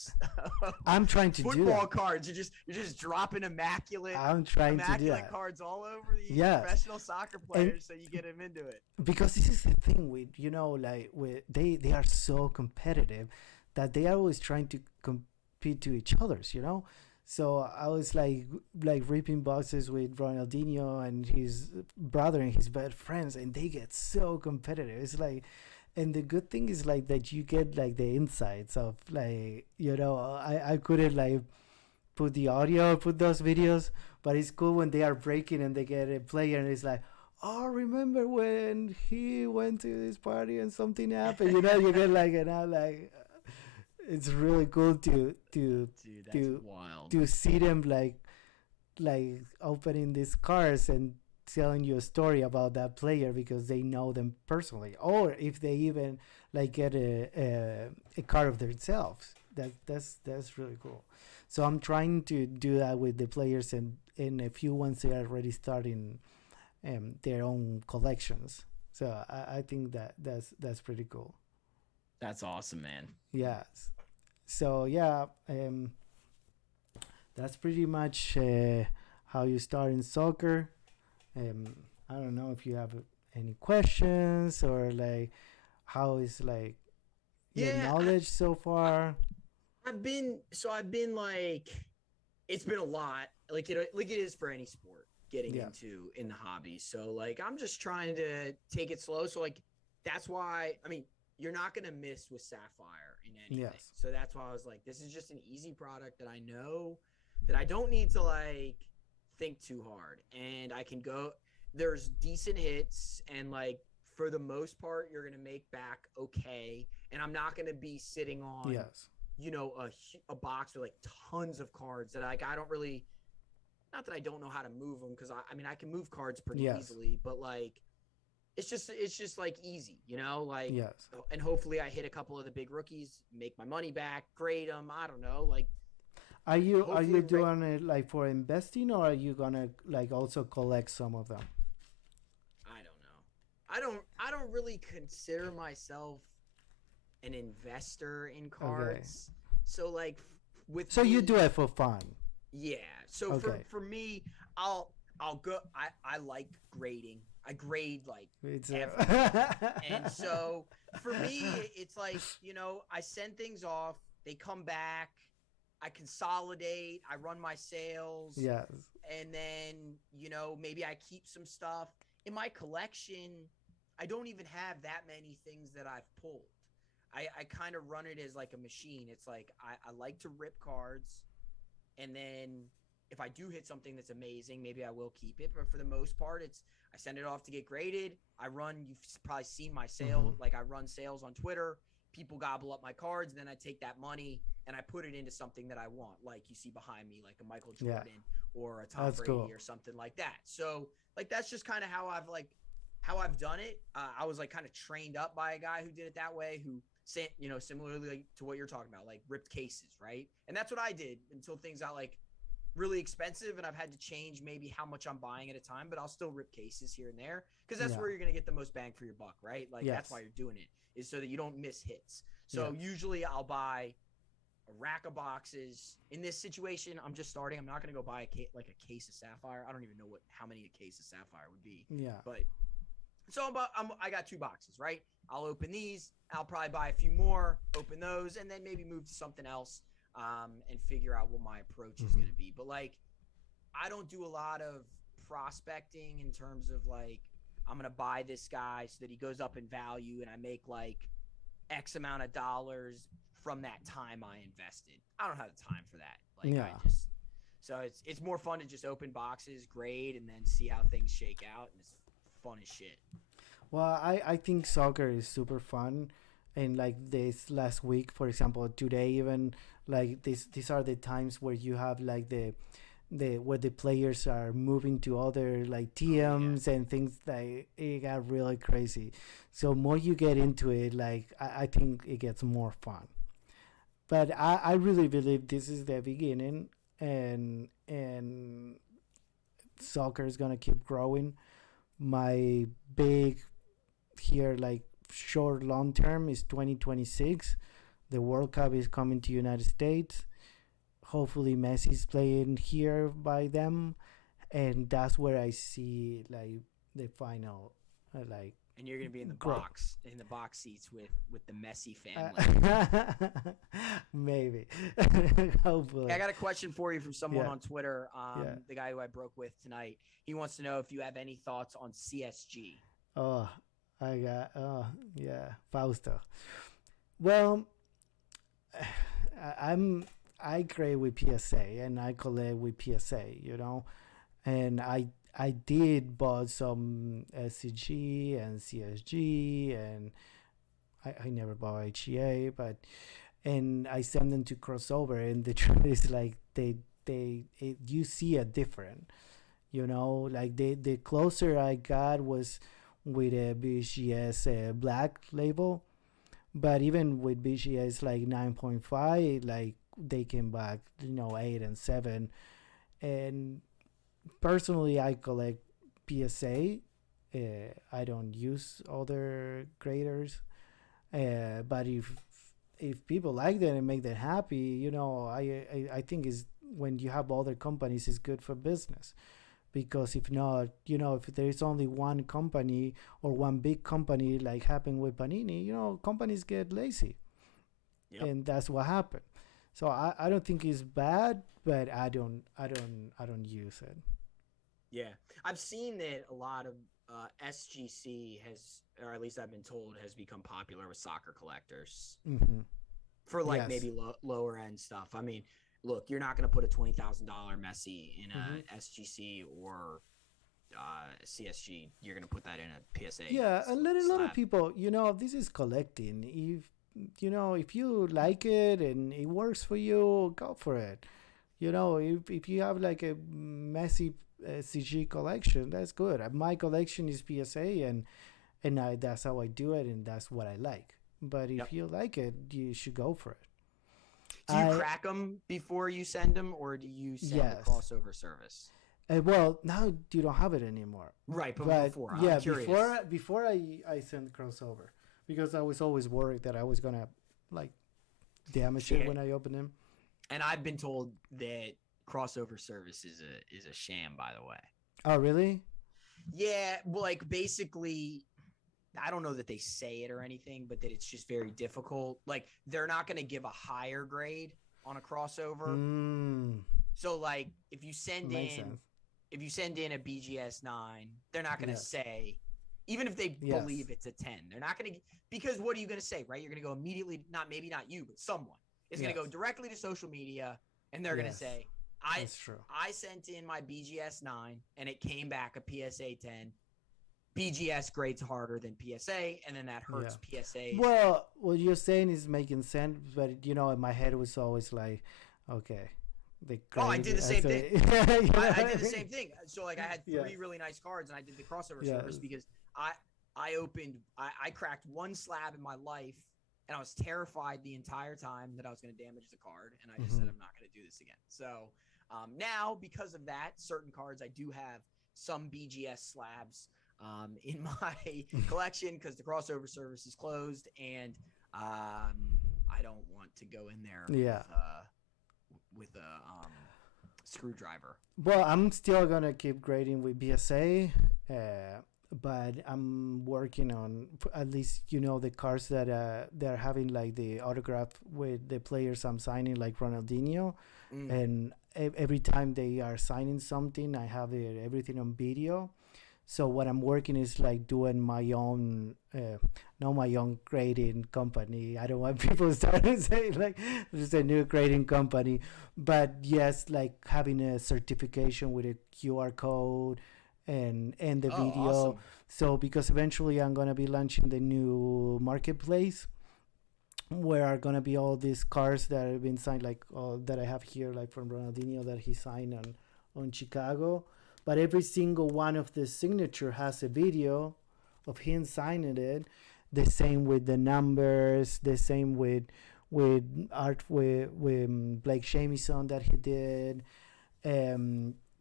I'm trying to do football that. cards. You're just dropping I'm trying to do immaculate that. cards all over these Yes. professional soccer players, so you get them into it. Because this is the thing with like with they are so competitive that they are always trying to compete to each others. So I was like ripping boxes with Ronaldinho and his brother and his best friends, and they get so competitive. It's like, and the good thing is like that you get like the insights of like I couldn't like put the audio, put those videos, but it's cool when they are breaking and they get a player and it's like, oh, remember when he went to this party and something happened? You get like, and I'm like, it's really cool to Dude, that's to wild. to see them like opening these cards and telling you a story about that player because they know them personally, or if they even like get a card of themselves. That's really cool. So I'm trying to do that with the players and a few ones they are already starting their own collections. So I think that's pretty cool. That's awesome, man. Yes. So yeah, that's pretty much how you start in soccer. Um, I don't know if you have any questions or like how is like your Yeah, knowledge so far. I've been like, it's been a lot, like it is for any sport getting Yeah. into in the hobby. So like I'm just trying to take it slow. So like that's why I mean you're not gonna miss with Sapphire in anything. Yes. So that's why I was like, this is just an easy product that I know that I don't need to like think too hard, and I can go. There's decent hits, and like for the most part, you're gonna make back okay, and I'm not gonna be sitting on Yes. a box with like tons of cards that like I don't really, not that I don't know how to move them, because I mean I can move cards pretty Yes. easily, but like it's just like easy, like, Yes. and hopefully I hit a couple of the big rookies, make my money back, grade them, I don't know, like Are you hopefully doing it like for investing, or are you gonna like also collect some of them? I don't know. I don't really consider myself an investor in Okay. cards. So like with So you me, do it for fun. yeah. So Okay. for me, I'll go. I like grading. I grade like It's everything. And so for me, it's like, I send things off, they come back, I consolidate, I run my sales, yes. and then, maybe I keep some stuff. In my collection, I don't even have that many things that I've pulled. I kind of run it as like a machine. It's like I like to rip cards, and then if I do hit something that's amazing, maybe I will keep it. But for the most part, it's I send it off to get graded. You've probably seen my sale. Mhm. Like I run sales on Twitter. People gobble up my cards. Then I take that money and I put it into something that I want. Like you see behind me, like a Michael Yeah. Jordan or a Tom That's Brady cool. or something like that. So like that's just kind of how I've done it. I was like kind of trained up by a guy who did it that way, who sent, similarly to what you're talking about, like ripped cases, right? And that's what I did until things got like really expensive and I've had to change maybe how much I'm buying at a time, but I'll still rip cases here and there because that's Yeah. where you're going to get the most bang for your buck, right? Like that's Yes. why you're doing it, is so that you don't miss hits. So Yes. usually I'll buy a rack of boxes. In this situation, I'm just starting. I'm not going to go buy like a case of Sapphire. I don't even know how many a case of Sapphire would be. Yeah. But so I got 2 boxes, right? I'll open these. I'll probably buy a few more, open those, and then maybe move to something else, and figure out what my approach is going to be. But like, I don't do a lot of prospecting in terms of like, I'm going to buy this guy so that he goes up in value and I make like X amount of dollars from that time I invested. I don't have the time for that. Like Yeah. so it's more fun to just open boxes, grade, and then see how things shake out. And it's fun as shit. Well, I think soccer is super fun, and like this last week, for example, today even like these are the times where you have like the where the players are moving to other like TMs and things like it got really crazy. So more you get into it, like I think it gets more fun. But I really believe this is the beginning, and soccer is gonna keep growing. My big here like short long term is 2026. The World Cup is coming to United States. Hopefully Messi's playing here by them, and that's where I see like the final like And you're gonna be in the growth. box seats with the Messi family. Maybe. Hopefully. Hey, I got a question for you from someone Yeah. on Twitter. Yeah. The guy who I broke with tonight. He wants to know if you have any thoughts on CSG. Oh, yeah, Fausto. Well, I create with PSA and I collect with PSA, and I did bought some SCG and CSG, and I never bought HEA, but and I send them to crossover, and the truth is like you see a different, like the closer I got was with a BGS black label, but even with BGS like 9.5, like they came back 8 and 7, and personally, I collect PSA. I don't use other graders. But if people like that and make them happy, I think is when you have other companies, is good for business. Because if not, if there is only one company or one big company, like happened with Panini, companies get lazy, Yep. and that's what happened. So I don't think it's bad, but I don't use it. Yeah, I've seen that a lot of SGC has, or at least I've been told, has become popular with soccer collectors Hmm. for like Yes. maybe lower end stuff. I mean, look, you're not going to put a $20,000 Messi in Hmm. a SGC or CSG. You're going to put that in a PSA Yeah, and let a lot of slab. people, this is collecting. If you like it and it works for you, go for it. If you have like a messy CG collection, that's good. My collection is PSA, and that's how I do it, and that's what I like. But Yep. if you like it, you should go for it. Do you I crack them before you send them, or do you send the Yes. crossover service? Well, now you don't have it anymore. Right, but But before, I'm yeah, curious. before I sent crossover, because I was always worried that I was gonna like damage it Yeah, when I open them. and I've been told that crossover service is a sham, by the way. Oh, really? Yeah, like basically, I don't know that they say it or anything, but that it's just very difficult. Like they're not going to give a higher grade on a crossover. Mm, So like if you send makes in sense. a BGS 9, they're not going to Yes. say, even if they Yes. believe it's a 10, they're not going to, because what are you going to say, right? You're going to go immediately, maybe not you, but someone is going to Yes. go directly to social media, and they're going to Yes. say, I That's true. I sent in my BGS 9 and it came back a PSA 10. BGS grades harder than PSA, and then that Yeah. hurts PSAs. Well, what you're saying is making sense, but in my head it was always like, okay, the Oh, I grade. did the same thing. I did the same thing. So like I had Yes. 3 really nice cards, and I did the crossover service Yes. because I cracked one slab in my life, and I was terrified the entire time that I was going to damage the card, and I just said Mhm. I'm not going to do this again. So now because of that, certain cards I do have some BGS slabs in my collection because the crossover service is closed, and I don't want to go in there Yeah. with a screwdriver. Well, I'm still gonna keep grading with BSA, but I'm working on at least the cards that they're having like the autograph with the players I'm signing, like Ronaldinho, and every time they are signing something, I have everything on video. So what I'm working is like doing my own, not my own grading company. I don't want people starting saying like there's a new grading company, but yes, like having a certification with a QR code and the Oh, video. awesome. So because eventually I'm gonna be launching the new marketplace where are gonna be all these cars that have been signed, like that I have here, like from Ronaldinho that he signed on Chicago. But every single one of the signature has a video of him signing it. The same with the numbers. The same with art with Blake Shamison that he did.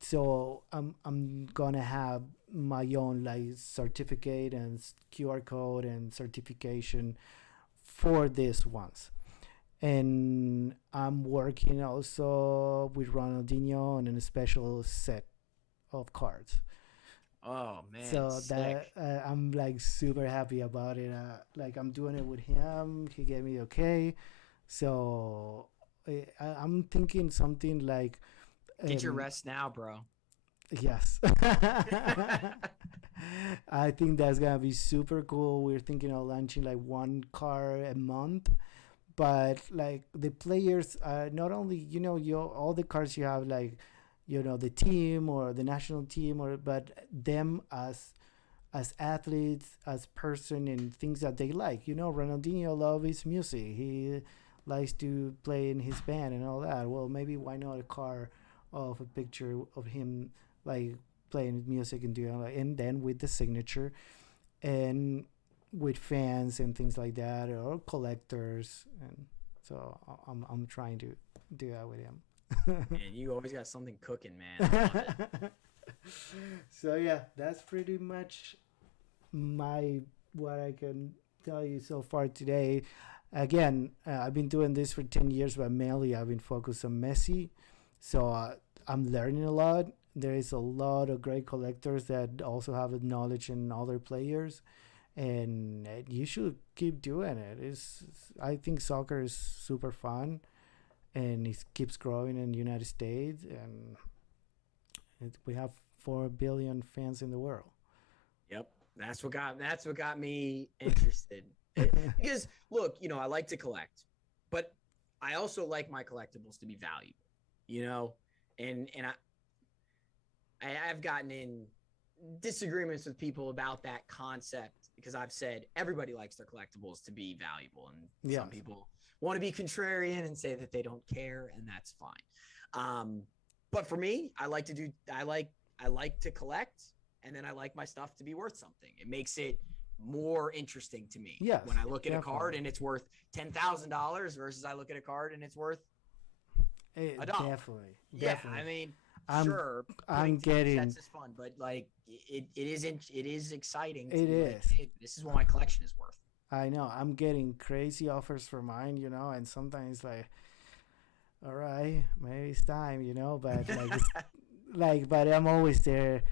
So I'm gonna have my own like certificate and QR code and certification for this ones. And I'm working also with Ronaldinho on a special set of cards. Oh man, So that sick. I'm like super happy about it. Like I'm doing it with him. He gave me okay. So I'm thinking something like, Get your um, rest now, bro. yes. I think that's gonna be super cool. We're thinking of launching like one car a month, but like the players, not only you all the cars you have, like the team or the national team, or but them as athletes, as person, and things that they like. Ronaldinho loves his music. He likes to play in his band and all that. Well, maybe why not a car of a picture of him like playing music and doing like, and then with the signature and with fans and things like that, or collectors. And so I'm trying to do that with him. Man, you always got something cooking, man. I love it. So yeah, that's pretty much my what I can tell you so far today. Again, I've been doing this for 10 years, but mainly I've been focused on Messi. So I'm learning a lot. There is a lot of great collectors that also have knowledge in other players, and you should keep doing it. I think soccer is super fun, and it keeps growing in the United States, and we have 4 billion fans in the world. Yep, that's what got me interested. Because look, I like to collect, but I also like my collectibles to be valuable. You know, and I've gotten in disagreements with people about that concept because I've said everybody likes their collectibles to be valuable, and Yes. some people want to be contrarian and say that they don't care, and that's fine. But for me, I like to collect, and then I like my stuff to be worth something. It makes it more interesting to me Yes, when I look at a card definitely. and it's worth $10,000 versus I look at a card and it's worth a dollar. Definitely, Yeah, I definitely. mean, I'm sure, I'm putting together getting sets is fun, but like it is exciting to it be like, is. hey, this is what my collection is worth. I know I'm getting crazy offers for mine, and sometimes like, all right, maybe it's time, but like it's like, but I'm always there.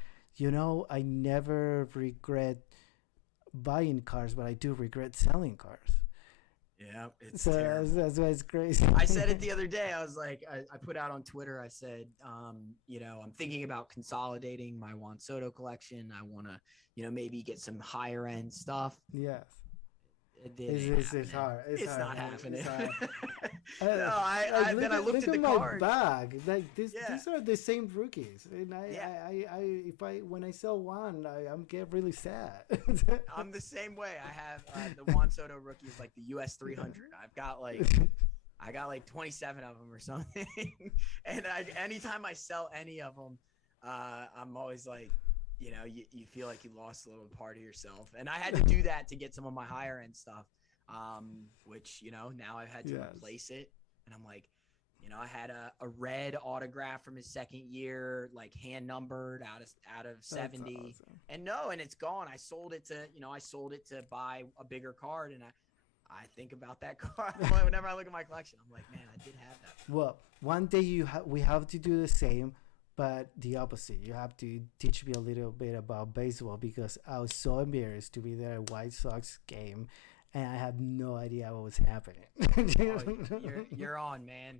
I never regret buying cars, but I do regret selling cars. Yeah, it's So terrible. that's why it's crazy. I said it the other day. I was like, I put out on Twitter. I said, I'm thinking about consolidating my Juan Soto collection. I want to, maybe get some higher end stuff. Yes, It ain't it's happening. hard. It's It's hard, not man. happening. It's hard. No, Like then I looked look at at the my cards. bag. Like this, Yeah, these are the same rookies, and yeah. if I when I sell one, I'm get really sad. I'm the same way. I have the Juan Soto rookie is like the US 300. I got like 27 of them or something. And anytime I sell any of them, I'm always like, you feel like you lost a little part of yourself. And I had to do that to get some of my higher end stuff, which, now I've had to Yes, replace it. And I'm like, I had a red autograph from his second year, like hand numbered out of that's 70. awesome. And it's gone. I sold it to buy a bigger card, and I think about that card whenever I look at my collection. I'm like, man, I did have that. Well, one day we have to do the same, but the opposite. You have to teach me a little bit about baseball because I was so embarrassed to be there at White Sox game, and I have no idea what was happening. Oh, you're on, man.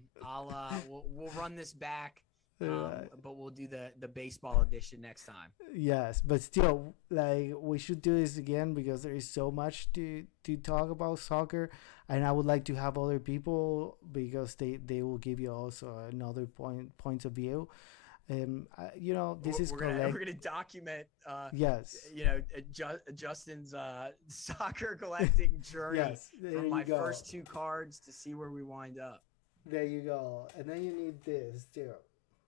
We'll run this back, Right. but we'll do the baseball edition next time. Yes, but still, like we should do this again because there is so much to talk about soccer, and I would like to have other people because they will give you also another points of view. This is We're collect. gonna document, Yes, Justin's soccer collecting journey yes. There from you my go. first two cards to see where we wind up. There you go. And then you need this too.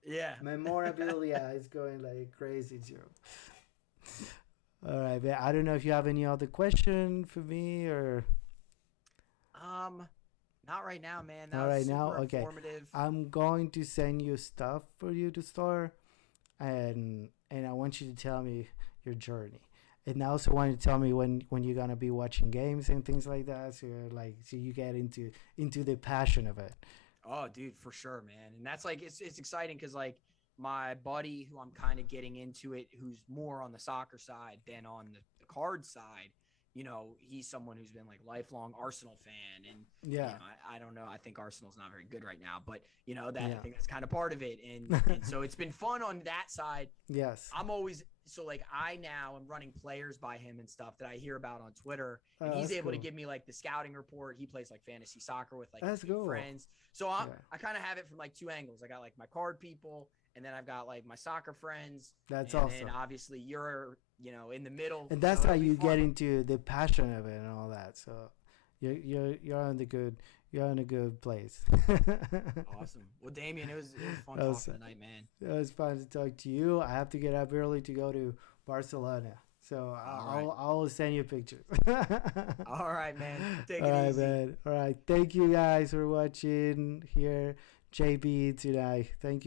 Yeah. Memorabilia is going like crazy too. All right, man. I don't know if you have any other question for me or Um, Not right now, man. That not was right now. super Okay. informative. I'm going to send you stuff for you to store, and I want you to tell me your journey. And I also want you to tell me when you're gonna be watching games and things like that. So you get into the passion of it. Oh, dude, for sure, man. And that's like it's exciting because like my buddy who I'm kind of getting into it, who's more on the soccer side than on the card side, he's someone who's been like lifelong Arsenal fan. And Yeah. I don't know. I think Arsenal's not very good right now, but that I Yeah. think that's kind of part of it. And so it's been fun on that side. Yes. I'm always so like I now am running players by him and stuff that I hear about on Twitter, and he's That's able to cool. give me like the scouting report. He plays like fantasy soccer with like That's his good cool. friends. So I Yeah. I kind of have it from like two angles. I got like my card people, and then I've got like my soccer friends, That's and awesome. then obviously you're in the middle, And that's so how it'll be you fun. get into the passion of it and all that. So you're on the good you're in a good place. Awesome. Well, Damian, it was fun That was, talking tonight, man. it was fun to talk to you. I have to get up early to go to Barcelona, so All right. I'll send you pictures. All right, man. Take All it right, easy. man. All right, thank you guys for watching here, JB tonight. Thank you.